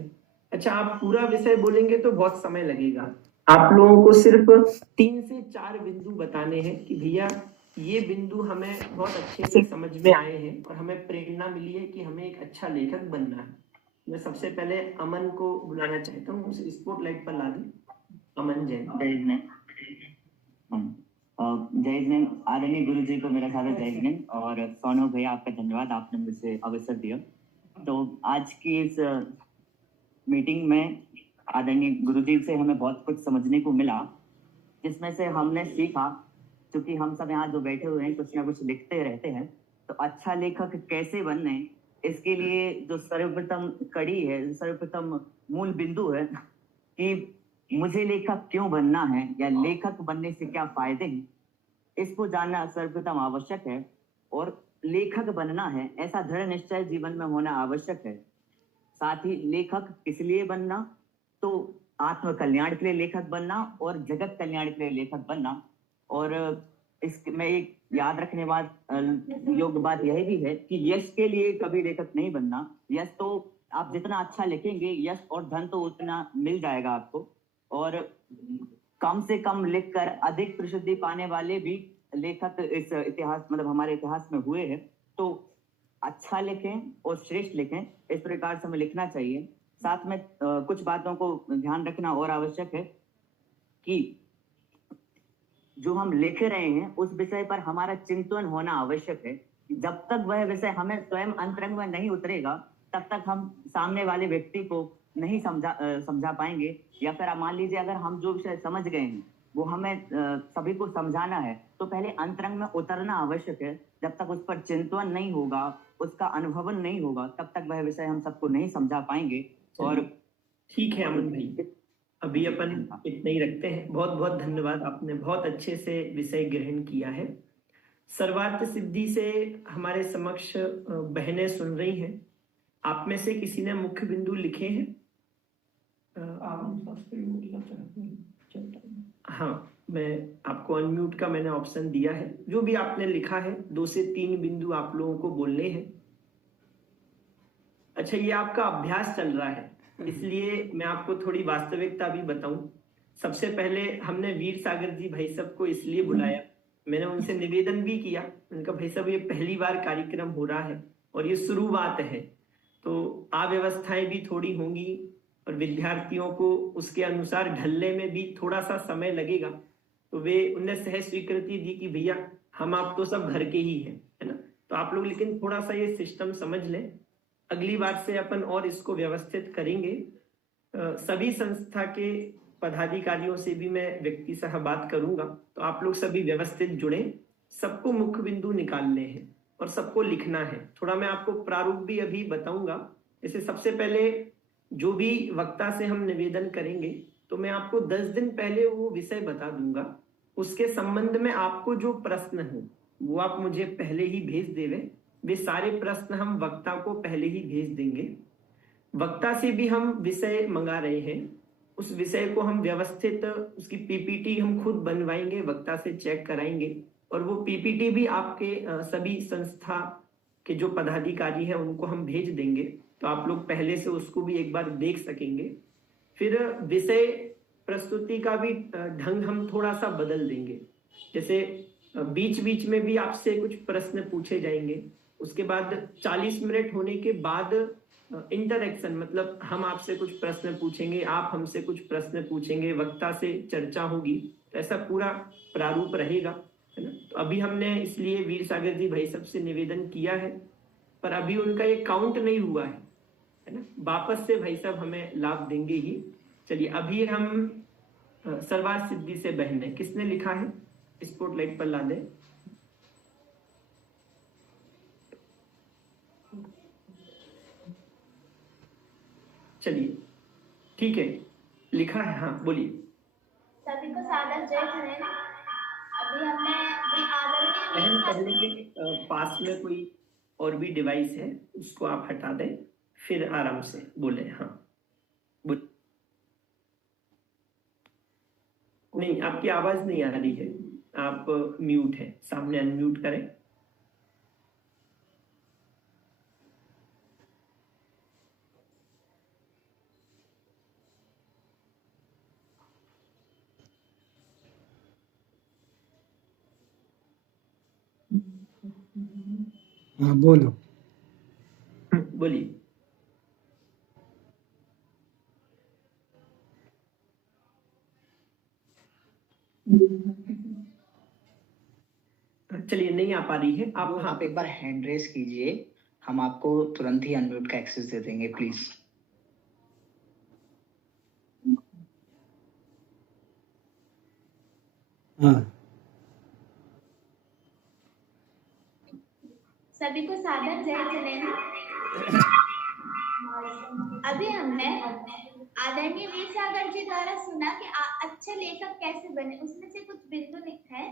अच्छा, आप पूरा विषय बोलेंगे तो बहुत समय लगेगा, आप लोगों को सिर्फ 3 से 4 बिंदु बताने हैं कि भैया ये बिंदु हमें बहुत अच्छे से समझ में आए हैं और हमें प्रेरणा मिली है कि हमें एक अच्छा लेखक बनना है। मैं सबसे पहले अमन को बुलाना चाहता हूँ, उसे स्पॉटलाइट पर ला दी। अमन जैन। जय जैन। आदरणीय गुरु जी को मेरा सादर जय जैन, और सोनू भैया आपका धन्यवाद, आपने मुझे अवसर दिया। तो आज की इस मीटिंग में आदरणीय गुरु जी से हमें बहुत कुछ समझने को मिला, जिसमें से हमने सीखा, क्योंकि हम सब यहाँ जो बैठे हुए हैं कुछ ना कुछ लिखते रहते हैं, तो अच्छा लेखक कैसे बनने, इसके लिए जो सर्वप्रथम कड़ी है, सर्वप्रथम मूल बिंदु है कि मुझे लेखक क्यों बनना है या लेखक बनने से क्या फायदे हैं, इसको जानना सर्वप्रथम आवश्यक है। और लेखक बनना है ऐसा दृढ़ निश्चय जीवन में होना आवश्यक है। साथ ही लेखक किस लिए बनना, तो आत्म कल्याण के लिए लेखक बनना और जगत कल्याण के लिए लेखक बनना। और इसमें एक याद रखने योग्य बात यह भी है कि यश के लिए कभी लेखक नहीं बनना। यश तो आप जितना अच्छा लिखेंगे, यश और धन तो उतना मिल जाएगा आपको, और कम से कम लिखकर अधिक प्रसिद्धि पाने वाले भी लेखक इस इतिहास, मतलब हमारे इतिहास में हुए हैं। तो अच्छा लिखें और श्रेष्ठ लिखें, इस प्रकार से हमें लिखना चाहिए। साथ में कुछ बातों को ध्यान रखना और आवश्यक है कि जो हम लिख रहे हैं उस विषय पर हमारा चिंतन होना आवश्यक है। जब तक वह विषय हमें स्वयं अंतरंग में नहीं उतरेगा, तब तक हम सामने वाले व्यक्ति को नहीं समझा पाएंगे। या फिर मान लीजिए अगर हम जो विषय समझ गए हैं वो हमें सभी को समझाना है, तो पहले अंतरंग में उतरना आवश्यक है। जब तक उस पर चिंतन नहीं होगा, उसका अनुभवन नहीं होगा, तब तक वह विषय हम सबको नहीं समझा पाएंगे। और ठीक है अमन भाई, अभी अपन इतना ही रखते हैं। बहुत बहुत धन्यवाद, आपने बहुत अच्छे से विषय ग्रहण किया है। सर्वार्थ सिद्धि से हमारे समक्ष बहनें सुन रही हैं। आप में से किसी ने मुख्य बिंदु लिखे हैं? हाँ, मैं आपको अनम्यूट का मैंने ऑप्शन दिया है। जो भी आपने लिखा है 2 से 3 बिंदु आप लोगों को बोलने हैं। अच्छा, ये आपका अभ्यास चल रहा है, इसलिए मैं आपको थोड़ी वास्तविकता भी बताऊं। सबसे पहले हमने वीर सागर जी भाई साहब को इसलिए बुलाया, मैंने उनसे निवेदन भी किया। उनका भाई साहब ये पहली बार कार्यक्रम हो रहा है और ये शुरुआत है, तो अव्यवस्थाएं भी थोड़ी होंगी और विद्यार्थियों को उसके अनुसार ढलने में भी थोड़ा सा समय लगेगा। तो उनने सहज स्वीकृति दी कि भैया हम आप तो सब घर के ही हैं, है ना। तो आप लोग लेकिन थोड़ा सा ये सिस्टम समझ लें। अगली बार से अपन और इसको व्यवस्थित करेंगे। सभी संस्था के पदाधिकारियों से भी मैं व्यक्ति सह बात करूंगा, तो आप लोग सभी व्यवस्थित जुड़े। सबको मुख्य बिंदु निकालने हैं और सबको लिखना है। थोड़ा मैं आपको प्रारूप भी अभी बताऊंगा। जैसे सबसे पहले जो भी वक्ता से हम निवेदन करेंगे, तो मैं आपको 10 दिन पहले वो विषय बता दूंगा। उसके संबंध में आपको जो प्रश्न हो वो आप मुझे पहले ही भेज देवे। वे सारे प्रश्न हम वक्ता को पहले ही भेज देंगे। वक्ता से भी हम विषय मंगा रहे हैं, उस विषय को हम व्यवस्थित उसकी पीपीटी हम खुद बनवाएंगे, वक्ता से चेक कराएंगे और वो पीपीटी भी आपके सभी संस्था के जो पदाधिकारी हैं उनको हम भेज देंगे, तो आप लोग पहले से उसको भी एक बार देख सकेंगे। फिर विषय प्रस्तुति का भी ढंग हम थोड़ा सा बदल देंगे। जैसे बीच बीच में भी आपसे कुछ प्रश्न पूछे जाएंगे। उसके बाद 40 मिनट होने के बाद इंटरैक्शन, मतलब हम आपसे कुछ प्रश्न पूछेंगे, आप हमसे कुछ प्रश्न पूछेंगे, वक्ता से चर्चा होगी। तो ऐसा पूरा प्रारूप रहेगा, है ना। तो अभी हमने इसलिए वीर सागर जी भाई साहब से निवेदन किया है, पर अभी उनका ये काउंट नहीं हुआ है ना। वापस से भाई साहब हमें लाभ देंगे ही। चलिए, अभी हम सर्वार्थ सिद्धि से बहने, किसने लिखा है स्पॉटलाइट पर ला दे। चलिए ठीक है, लिखा है, हाँ बोलिए। सभी को सादर जय हिंद। अभी हमने आदरणीय पहले के पास में कोई और भी डिवाइस है उसको आप हटा दें, फिर आराम से बोले। हाँ नहीं, आपकी आवाज नहीं आ रही है, आप म्यूट है, सामने अनम्यूट करें। हाँ बोलो। बोलिए। चलिए, नहीं आ पा रही है आप। हाँ, आप एक बार हैंड रेस कीजिए, हम आपको तुरंत ही अनम्यूट का एक्सेस दे देंगे, प्लीज। हाँ, सभी को सादर जय हिंद। अभी हमने आदरणीय वीर सागर जी द्वारा सुना कि अच्छे लेखक कैसे बने। उसमें से कुछ बिंदु लिखा है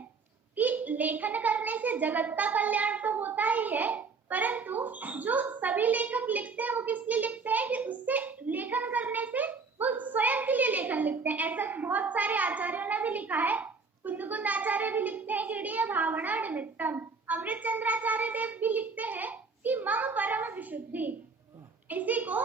कि लेखन करने से जगत का कल्याण तो होता ही है, परंतु जो सभी लेखक लिखते हैं वो किस लिए लिखते हैं कि उससे लेखन करने से वो स्वयं के लिए लेखन लिखते हैं। ऐसा बहुत सारे आचार्यों ने भी लिखा है। कुंद आचार्य भी लिखते हैं कि भावना निमित्तम। अमृत चंद्राचार्य देव भी लिखते हैं कि मम परम विशुद्धि। इसी को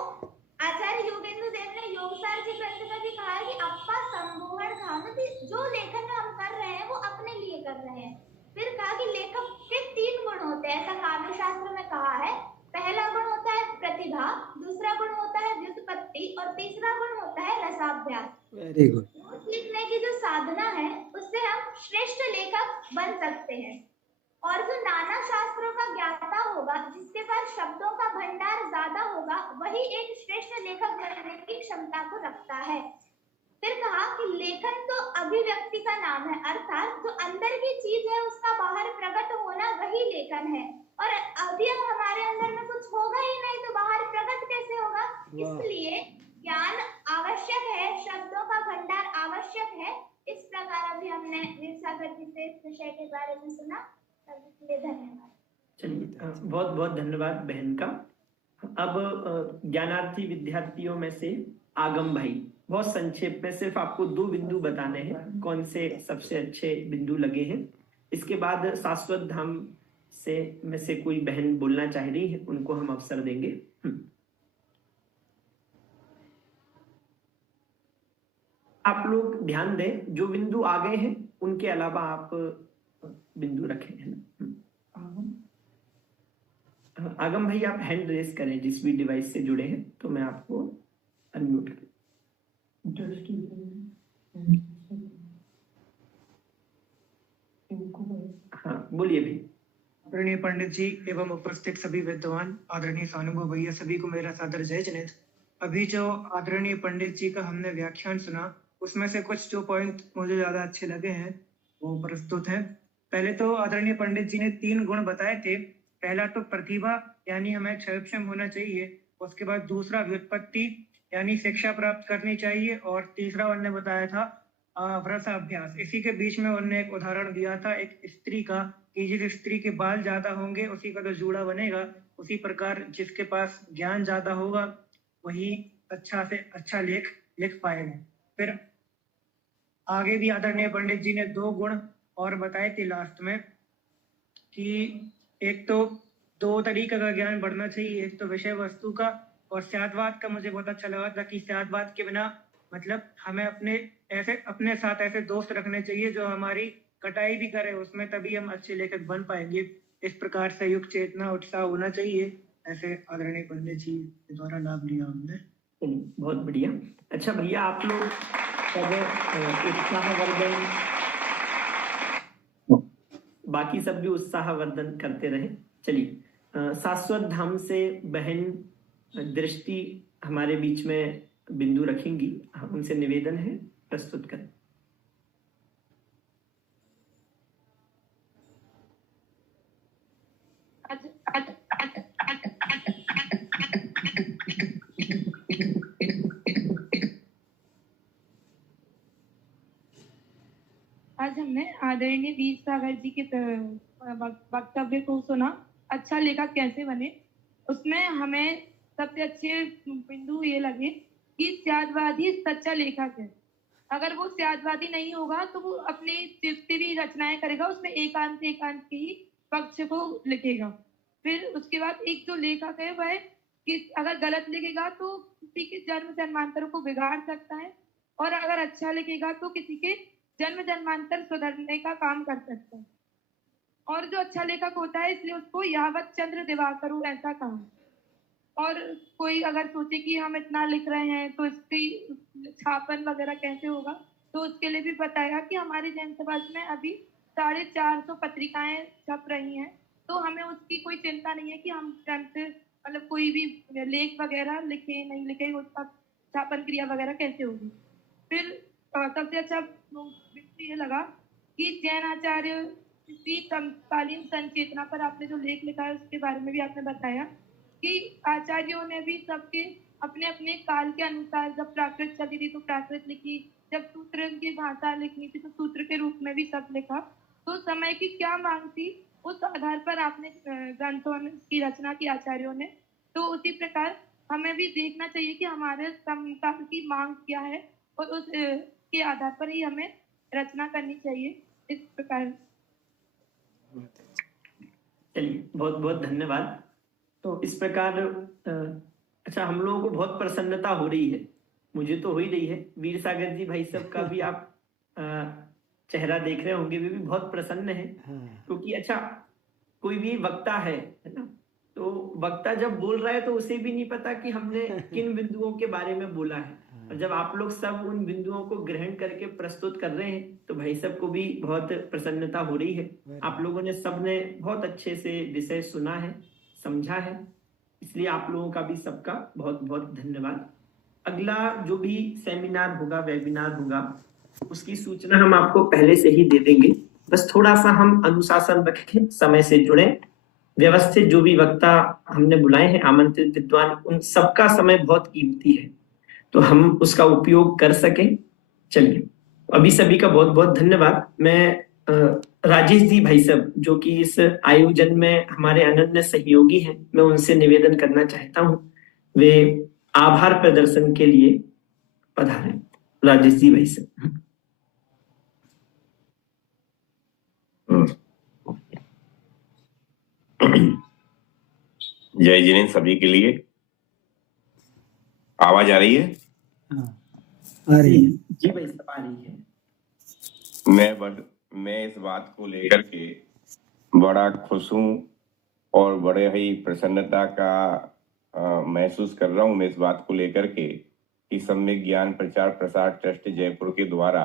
आचार्य योगेंद्र देव ने योगसार जी ग्रंथ में भी कहा है कि अपा संबोहन खान, जो लेखन हम कर रहे हैं वो अपने लिए कर रहे हैं। फिर कहा कि लेखक के 3 गुण होते हैं, ऐसा काव्य शास्त्र में कहा है। पहला गुण होता है प्रतिभा, दूसरा गुण होता है व्युत्पत्ति और तीसरा गुण होता है रसाभ्यास। Very good. लिखने की जो साधना है उससे हम श्रेष्ठ लेखक बन सकते हैं। और जो नाना शास्त्रों का ज्ञाता होगा, जिसके पास शब्दों का भंडार ज्यादा होगा, वही एक श्रेष्ठ लेखक बनने की क्षमता को रखता है। फिर कहा कि लेखन तो अभिव्यक्ति का नाम है, अर्थात जो अंदर की चीज है उसका बाहर प्रकट होना वही लेखन है। और अभी अब हमारे अंदर में कुछ होगा ही नहीं तो बाहर प्रकट कैसे होगा? इसलिए ज्ञान आवश्यक है, शब्दों का भंडार आवश्यक है। इस प्रकार अभी हमने वीर सागर जी से इस विषय के बारे में सुना। तब इसलिए धन्यवाद। चलिए, बहुत बहुत धन्यवाद बहन का। अब ज्ञानार्थी विद्यार्थियों में से आगम भाई, बहुत संक्षेप में सिर्फ आपको 2 बिंदु बताने हैं, कौन से सबसे अच्छे बिंदु लगे हैं। इसके बाद शाश्वत धाम से में से कोई बहन बोलना चाह रही है, उनको हम अवसर देंगे। आप लोग ध्यान दें, जो बिंदु आ गए हैं उनके अलावा आप बिंदु रखें, है ना। आगम भाई, आप हैंड रेस करें जिस भी डिवाइस से जुड़े हैं, तो मैं आपको अनम्यूट करूं। हाँ, बोलिए भाई। आदरणीय पंडित जी एवं उपस्थित सभी विद्वान, आदरणीय सानुभव भैया, सभी को मेरा सादर जय जनित। अभी जो आदरणीय पंडित जी का हमने व्याख्यान सुना, उसमें से कुछ जो पॉइंट मुझे ज्यादा अच्छे लगे हैं वो प्रस्तुत हैं। पहले तो आदरणीय पंडित जी ने 3 गुण बताए थे। पहला तो प्रतिभा, यानी हमें क्षयक्षम होना चाहिए। उसके बाद दूसरा व्युत्पत्ति, यानी शिक्षा प्राप्त करनी चाहिए। और तीसरा उन्होंने बताया था व्रताभ्यास। इसी के बीच में उन्होंने एक उदाहरण दिया था एक स्त्री का, कि जिस स्त्री के बाल ज्यादा होंगे उसी का तो जूड़ा बनेगा। उसी प्रकार जिसके पास ज्ञान ज्यादा होगा वही अच्छा से अच्छा लेख लिख पाएगा। फिर आगे भी आदरणीय पंडित जी ने 2 गुण और बताए थे लास्ट में, कि एक तो 2 तरीके का ज्ञान बढ़ना चाहिए, एक तो विषय वस्तु का, और स्यादवाद का मुझे बहुत अच्छा लगा था कि स्यादवाद के बिना मतलब हमें अपने साथ ऐसे दोस्त रखने चाहिए जो हमारी कटाई भी करे उसमें, तभी हम अच्छे लेखक बन पाएंगे। इस प्रकार से युक्त चेतना उत्साह होना चाहिए। ऐसे आदरणीय पंडित जी के द्वारा लाभ लिया हमने। बहुत बढ़िया। अच्छा भैया, आप लोग सब उत्साहवर्धन, बाकी सब भी उत्साहवर्धन करते रहे। चलिए, शाश्वत धाम से बहन दृष्टि हमारे बीच में बिंदु रखेंगी। उनसे निवेदन है, प्रस्तुत करें। आज हमने आदरणीय वीर सागर जी के वक्तव्य को सुना, अच्छा लेखक कैसे बने। उसमें हमें सबसे अच्छे बिंदु ये लगे कि स्यादवादी सच्चा लेखक है। अगर वो स्यादवादी नहीं होगा तो वो अपनी जितनी भी रचनाएं करेगा उसमें एकांत के ही पक्ष को लिखेगा। फिर उसके बाद एक जो लेखक है वह कि अगर गलत लिखेगा तो किसी के जन्म जन्मांतरों को बिगाड़ सकता है, और अगर अच्छा लिखेगा तो किसी के जन्म जन्मांतर सुधरने का काम कर सकता है। और जो अच्छा लेखक होता है इसलिए उसको यावत चंद्र दिवाकरु ऐसा कहा। और कोई अगर सोचे कि हम इतना लिख रहे हैं तो इसकी छापन वगैरह कैसे होगा, तो उसके लिए भी बताया कि हमारे जैन समाज में अभी 450 पत्रिकाएं छप रही हैं, तो हमें उसकी कोई चिंता नहीं है कि हम मतलब कोई भी लेख वगैरह लिखे नहीं लिखे, उसका छापन क्रिया वगैरह कैसे होगी। फिर सबसे अच्छा ये लगा कि जैन आचार्य की समकालीन संचेतना पर आपने जो लेख लिखा है उसके बारे में भी आपने बताया कि आचार्यों ने भी सबके अपने अपने काल के अनुसार, जब प्राकृत चली थी तो प्राकृत लिखी, जब सूत्र की भाषा लिखनी थी तो सूत्र के रूप में भी सब लिखा। तो समय की क्या मांग थी उस आधार पर आपने ग्रंथों की रचना की आचार्यों ने। तो उसी प्रकार हमें भी देखना चाहिए कि हमारे समकाल की मांग क्या है और उस के आधार पर ही हमें रचना करनी चाहिए। इस प्रकार। चलिए, बहुत बहुत धन्यवाद। तो इस प्रकार अच्छा, हम लोगों को बहुत प्रसन्नता हो रही है, मुझे तो हो ही रही है। वीर सागर जी भाई साहब का भी आप चेहरा देख रहे होंगे, वे भी बहुत प्रसन्न है। क्योंकि अच्छा, कोई भी वक्ता है ना, तो वक्ता जब बोल रहा है तो उसे भी नहीं पता कि हमने किन बिंदुओं के बारे में बोला है, और जब आप लोग सब उन बिंदुओं को ग्रहण करके प्रस्तुत कर रहे हैं तो भाई साहब को भी बहुत प्रसन्नता हो रही है। आप लोगों ने सबने बहुत अच्छे से विषय सुना है, समझा है, इसलिए आप लोगों का भी सबका बहुत बहुत धन्यवाद। अगला जो भी सेमिनार होगा, वेबिनार होगा, उसकी सूचना हम आपको पहले से ही दे देंगे। बस थोड़ा सा हम अनुशासन रखें, समय से जुड़े, व्यवस्थित। जो भी वक्ता हमने बुलाए हैं, आमंत्रित विद्वान, उन सबका समय बहुत कीमती है, तो हम उसका उपयोग कर सकें। चलिए, अभी सभी का बहुत बहुत धन्यवाद। मैं राजेश जी भाई साहब, जो कि इस आयोजन में हमारे अनन्य सहयोगी हैं, मैं उनसे निवेदन करना चाहता हूं, वे आभार प्रदर्शन के लिए पधारें। राजेश जी भाई साहब। जय जिनेंद्र सभी के लिए। आवाज आ रही है? हाँ, आ रही है जी भाई साहब, आ रही है। मैं इस बात को लेकर के बड़ा खुश हूं और बड़े ही प्रसन्नता का महसूस कर रहा हूं मैं इस बात को लेकर के कि सम्यक ज्ञान प्रचार प्रसार ट्रस्ट जयपुर के द्वारा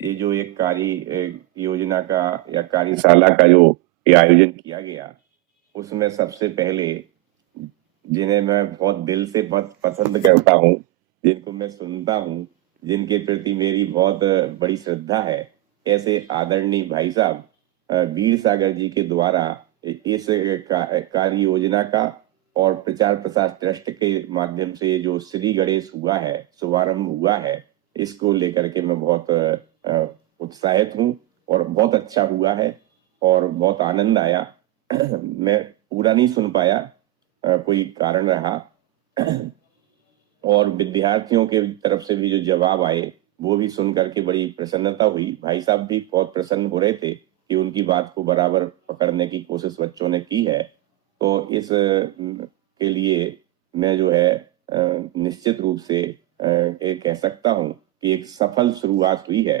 ये जो एक कार्य योजना का या कार्यशाला का जो ये आयोजन किया गया, उसमें सबसे पहले जिन्हें मैं बहुत दिल से बहुत पसंद करता हूं, जिनको मैं सुनता हूं, जिनके प्रति मेरी बहुत बड़ी श्रद्धा है, ऐसे आदरणीय भाई साहब वीर सागर जी के द्वारा इस कार्य योजना का और प्रचार प्रसार ट्रस्ट के माध्यम से जो श्री गणेश हुआ है, शुभारंभ हुआ है, इसको लेकर के मैं बहुत उत्साहित हूं और बहुत अच्छा हुआ है और बहुत आनंद आया। मैं पूरा नहीं सुन पाया, कोई कारण रहा, और विद्यार्थियों के तरफ से भी जो जवाब आए वो भी सुन करके बड़ी प्रसन्नता हुई। भाई साहब भी बहुत प्रसन्न हो रहे थे कि उनकी बात को बराबर पकड़ने की कोशिश बच्चों ने की है। तो इस के लिए मैं जो है निश्चित रूप से ये कह सकता हूं कि एक सफल शुरुआत हुई है।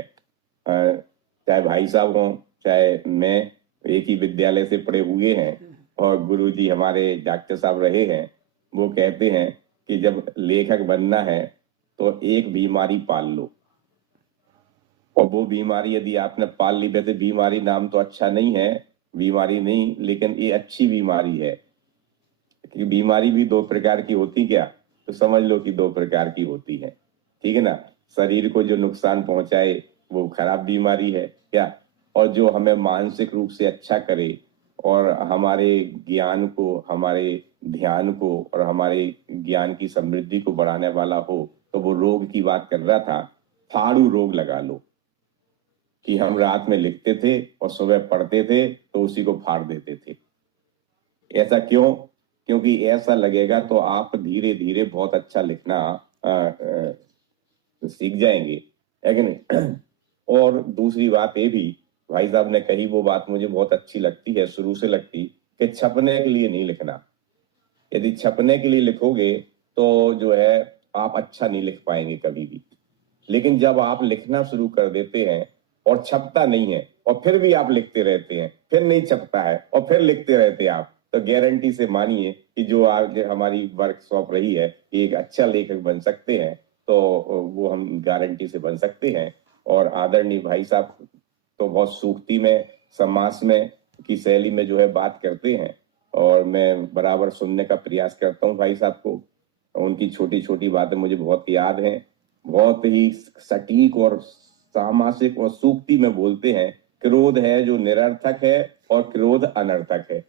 चाहे भाई साहब हों, चाहे मैं, एक ही विद्यालय से पढ़े हुए हैं और गुरुजी हमारे डॉक्टर साहब रहे हैं। वो कहते हैं कि जब लेखक बनना है तो एक बीमारी पाल लो, और वो बीमारी यदि आपने पाल ली, वैसे बीमारी नाम तो अच्छा नहीं है, बीमारी नहीं, लेकिन ये अच्छी बीमारी है। कि बीमारी भी दो प्रकार की होती क्या, तो समझ लो कि दो प्रकार की होती है, ठीक है ना। शरीर को जो नुकसान पहुंचाए वो खराब बीमारी है क्या, और जो हमें मानसिक रूप से अच्छा करे और हमारे ज्ञान को, हमारे ध्यान को और हमारे ज्ञान की समृद्धि को बढ़ाने वाला हो, तो वो रोग की बात कर रहा था। फाड़ू रोग लगा लो कि हम रात में लिखते थे और सुबह पढ़ते थे तो उसी को फाड़ देते थे। ऐसा क्यों? क्योंकि ऐसा लगेगा तो आप धीरे धीरे बहुत अच्छा लिखना सीख जाएंगे, है कि नहीं। और दूसरी बात ये भी भाई साहब ने कही, वो बात मुझे बहुत अच्छी लगती है, शुरू से लगती, कि छपने के लिए नहीं लिखना। यदि छपने के लिए लिखोगे तो जो है आप अच्छा नहीं लिख पाएंगे कभी भी। लेकिन जब आप लिखना शुरू कर देते हैं और छपता नहीं है और फिर भी आप लिखते रहते हैं, फिर नहीं छपता है और फिर लिखते रहते हैं आप, तो गारंटी से मानिए कि जो आज हमारी वर्कशॉप रही है कि एक अच्छा लेखक बन सकते हैं, तो वो हम गारंटी से बन सकते हैं। और आदरणीय भाई साहब तो बहुत सूक्ति में, समास में की शैली में जो है बात करते हैं, और मैं बराबर सुनने का प्रयास करता हूँ भाई साहब को। उनकी छोटी छोटी बातें मुझे बहुत याद हैं, बहुत ही सटीक और सामासिक और सूक्ति में बोलते हैं। क्रोध है जो निरर्थक है और क्रोध अनर्थक है,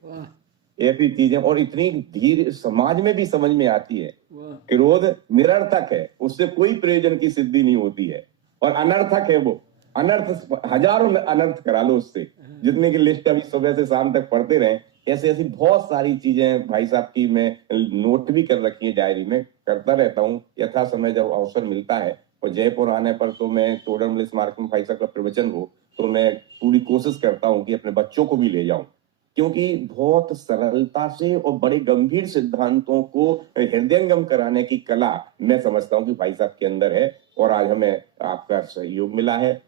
ऐसी चीजें, और इतनी धीरे समाज में भी समझ में आती है। क्रोध निरर्थक है, उससे कोई प्रयोजन की सिद्धि नहीं होती है, और अनर्थक है वो अनर्थ, हजारों अनर्थ करा लो उससे, जितने की लिस्ट अभी सुबह से शाम तक पढ़ते रहे। ऐसी ऐसी बहुत सारी चीजें भाई साहब की मैं नोट भी कर रखी है, डायरी में करता रहता हूँ यथा समय जब अवसर मिलता है। और जयपुर आने पर तो मैं टोडरमल स्मारक में भाई साहब का प्रवचन हो तो मैं पूरी कोशिश करता हूँ कि अपने बच्चों को भी ले जाऊं, क्योंकि बहुत सरलता से और बड़े गंभीर सिद्धांतों को हृदयंगम कराने की कला मैं समझता हूँ कि भाई साहब के अंदर है, और आज हमें आपका सहयोग मिला है।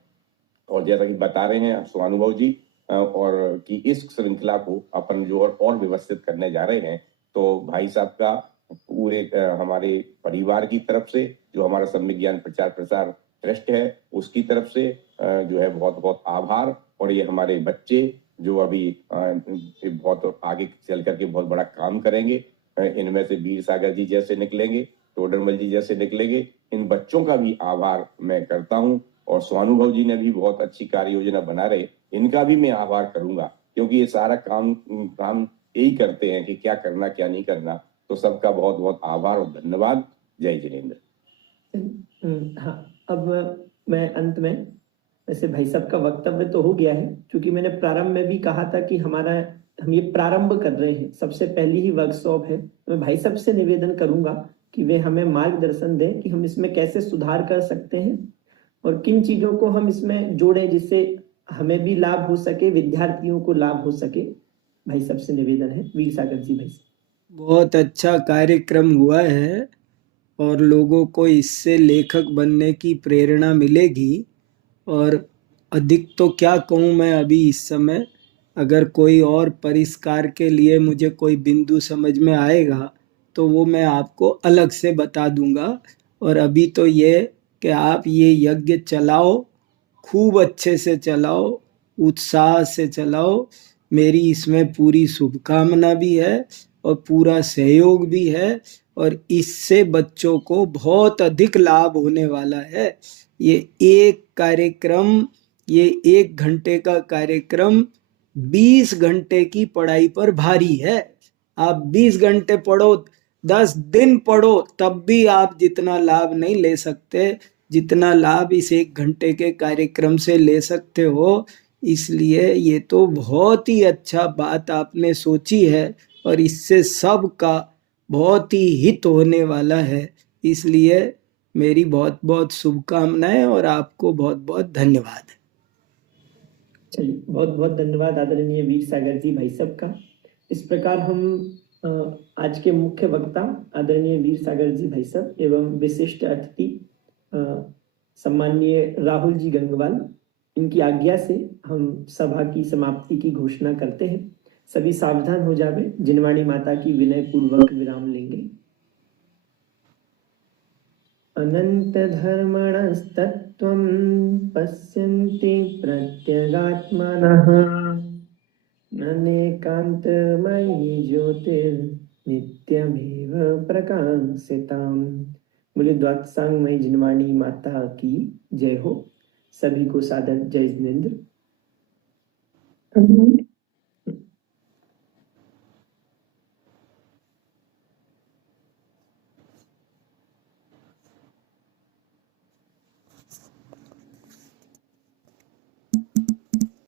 और जैसा कि बता रहे हैं स्वानुभव जी, और कि इस श्रृंखला को अपन जो और व्यवस्थित करने जा रहे हैं, तो भाई साहब का पूरे हमारे परिवार की तरफ से, जो हमारा सम्यक ज्ञान प्रचार प्रसार ट्रस्ट है उसकी तरफ से जो है बहुत बहुत आभार। और ये हमारे बच्चे जो अभी बहुत आगे चल करके बहुत बड़ा काम करेंगे, इनमें से वीर सागर जी जैसे निकलेंगे, टोडरमल जी जैसे निकलेंगे। इन बच्चों का भी आभार मैं करता हूँ, और स्वानुभव जी ने भी बहुत अच्छी कार्य योजना बना रहे, इनका भी मैं आभार करूंगा, क्योंकि ये सारा काम यही करते हैं कि क्या करना क्या नहीं करना। तो सबका बहुत बहुत आभार और धन्यवाद। जय जिनेंद्र। हाँ, अब मैं अंत में, वैसे भाई साहब का वक्तव्य तो हो गया है, क्योंकि मैंने प्रारंभ में भी कहा था कि हम ये प्रारंभ कर रहे हैं, सबसे पहली ही वर्कशॉप है। मैं भाई साहब से निवेदन करूंगा कि वे हमें मार्गदर्शन दें कि हम इसमें कैसे सुधार कर सकते हैं और किन चीजों को हम इसमें जोड़ें जिससे हमें भी लाभ हो सके, विद्यार्थियों को लाभ हो सके। भाई साहब से निवेदन है। वीर सागर जी भाई साहब। बहुत अच्छा कार्यक्रम हुआ है और लोगों को इससे लेखक बनने की प्रेरणा मिलेगी। और अधिक तो क्या कहूँ मैं अभी इस समय, अगर कोई और परिष्कार के लिए मुझे कोई बिंदु समझ में आएगा तो वो मैं आपको अलग से बता दूंगा। और अभी तो ये कि आप ये यज्ञ चलाओ, खूब अच्छे से चलाओ, उत्साह से चलाओ। मेरी इसमें पूरी शुभकामना भी है और पूरा सहयोग भी है, और इससे बच्चों को बहुत अधिक लाभ होने वाला है। ये एक कार्यक्रम, ये 1 घंटे का कार्यक्रम 20 घंटे की पढ़ाई पर भारी है। आप 20 घंटे पढ़ो, 10 दिन पढ़ो, तब भी आप जितना लाभ नहीं ले सकते जितना लाभ इस 1 घंटे के कार्यक्रम से ले सकते हो। इसलिए ये तो बहुत ही अच्छा बात आपने सोची है और इससे सबका बहुत ही हित होने वाला है। इसलिए मेरी बहुत बहुत शुभकामनाएं और आपको बहुत बहुत धन्यवाद। चलिए, बहुत बहुत धन्यवाद आदरणीय वीर सागर जी भाई साहब का। इस प्रकार हम आज के मुख्य वक्ता आदरणीय वीर सागर जी भाई साहब एवं विशिष्ट अतिथि सम्माननीय राहुल जी गंगवाल, इनकी आज्ञा से हम सभा की समाप्ति की घोषणा करते हैं। सभी सावधान हो जावे। जिनवाणी माता की विनय पूर्वक विराम लेंगे। अनंत धर्मणस्तत्त्वं पश्यन्ति प्रत्यगात्मनः ननेकान्तमयी ज्योतिर्नित्यमेव प्रकाशिताम्। बोले द्वादशांगमयी जिनवाणी माता की जय हो। सभी को सादर जय जिनेंद्र।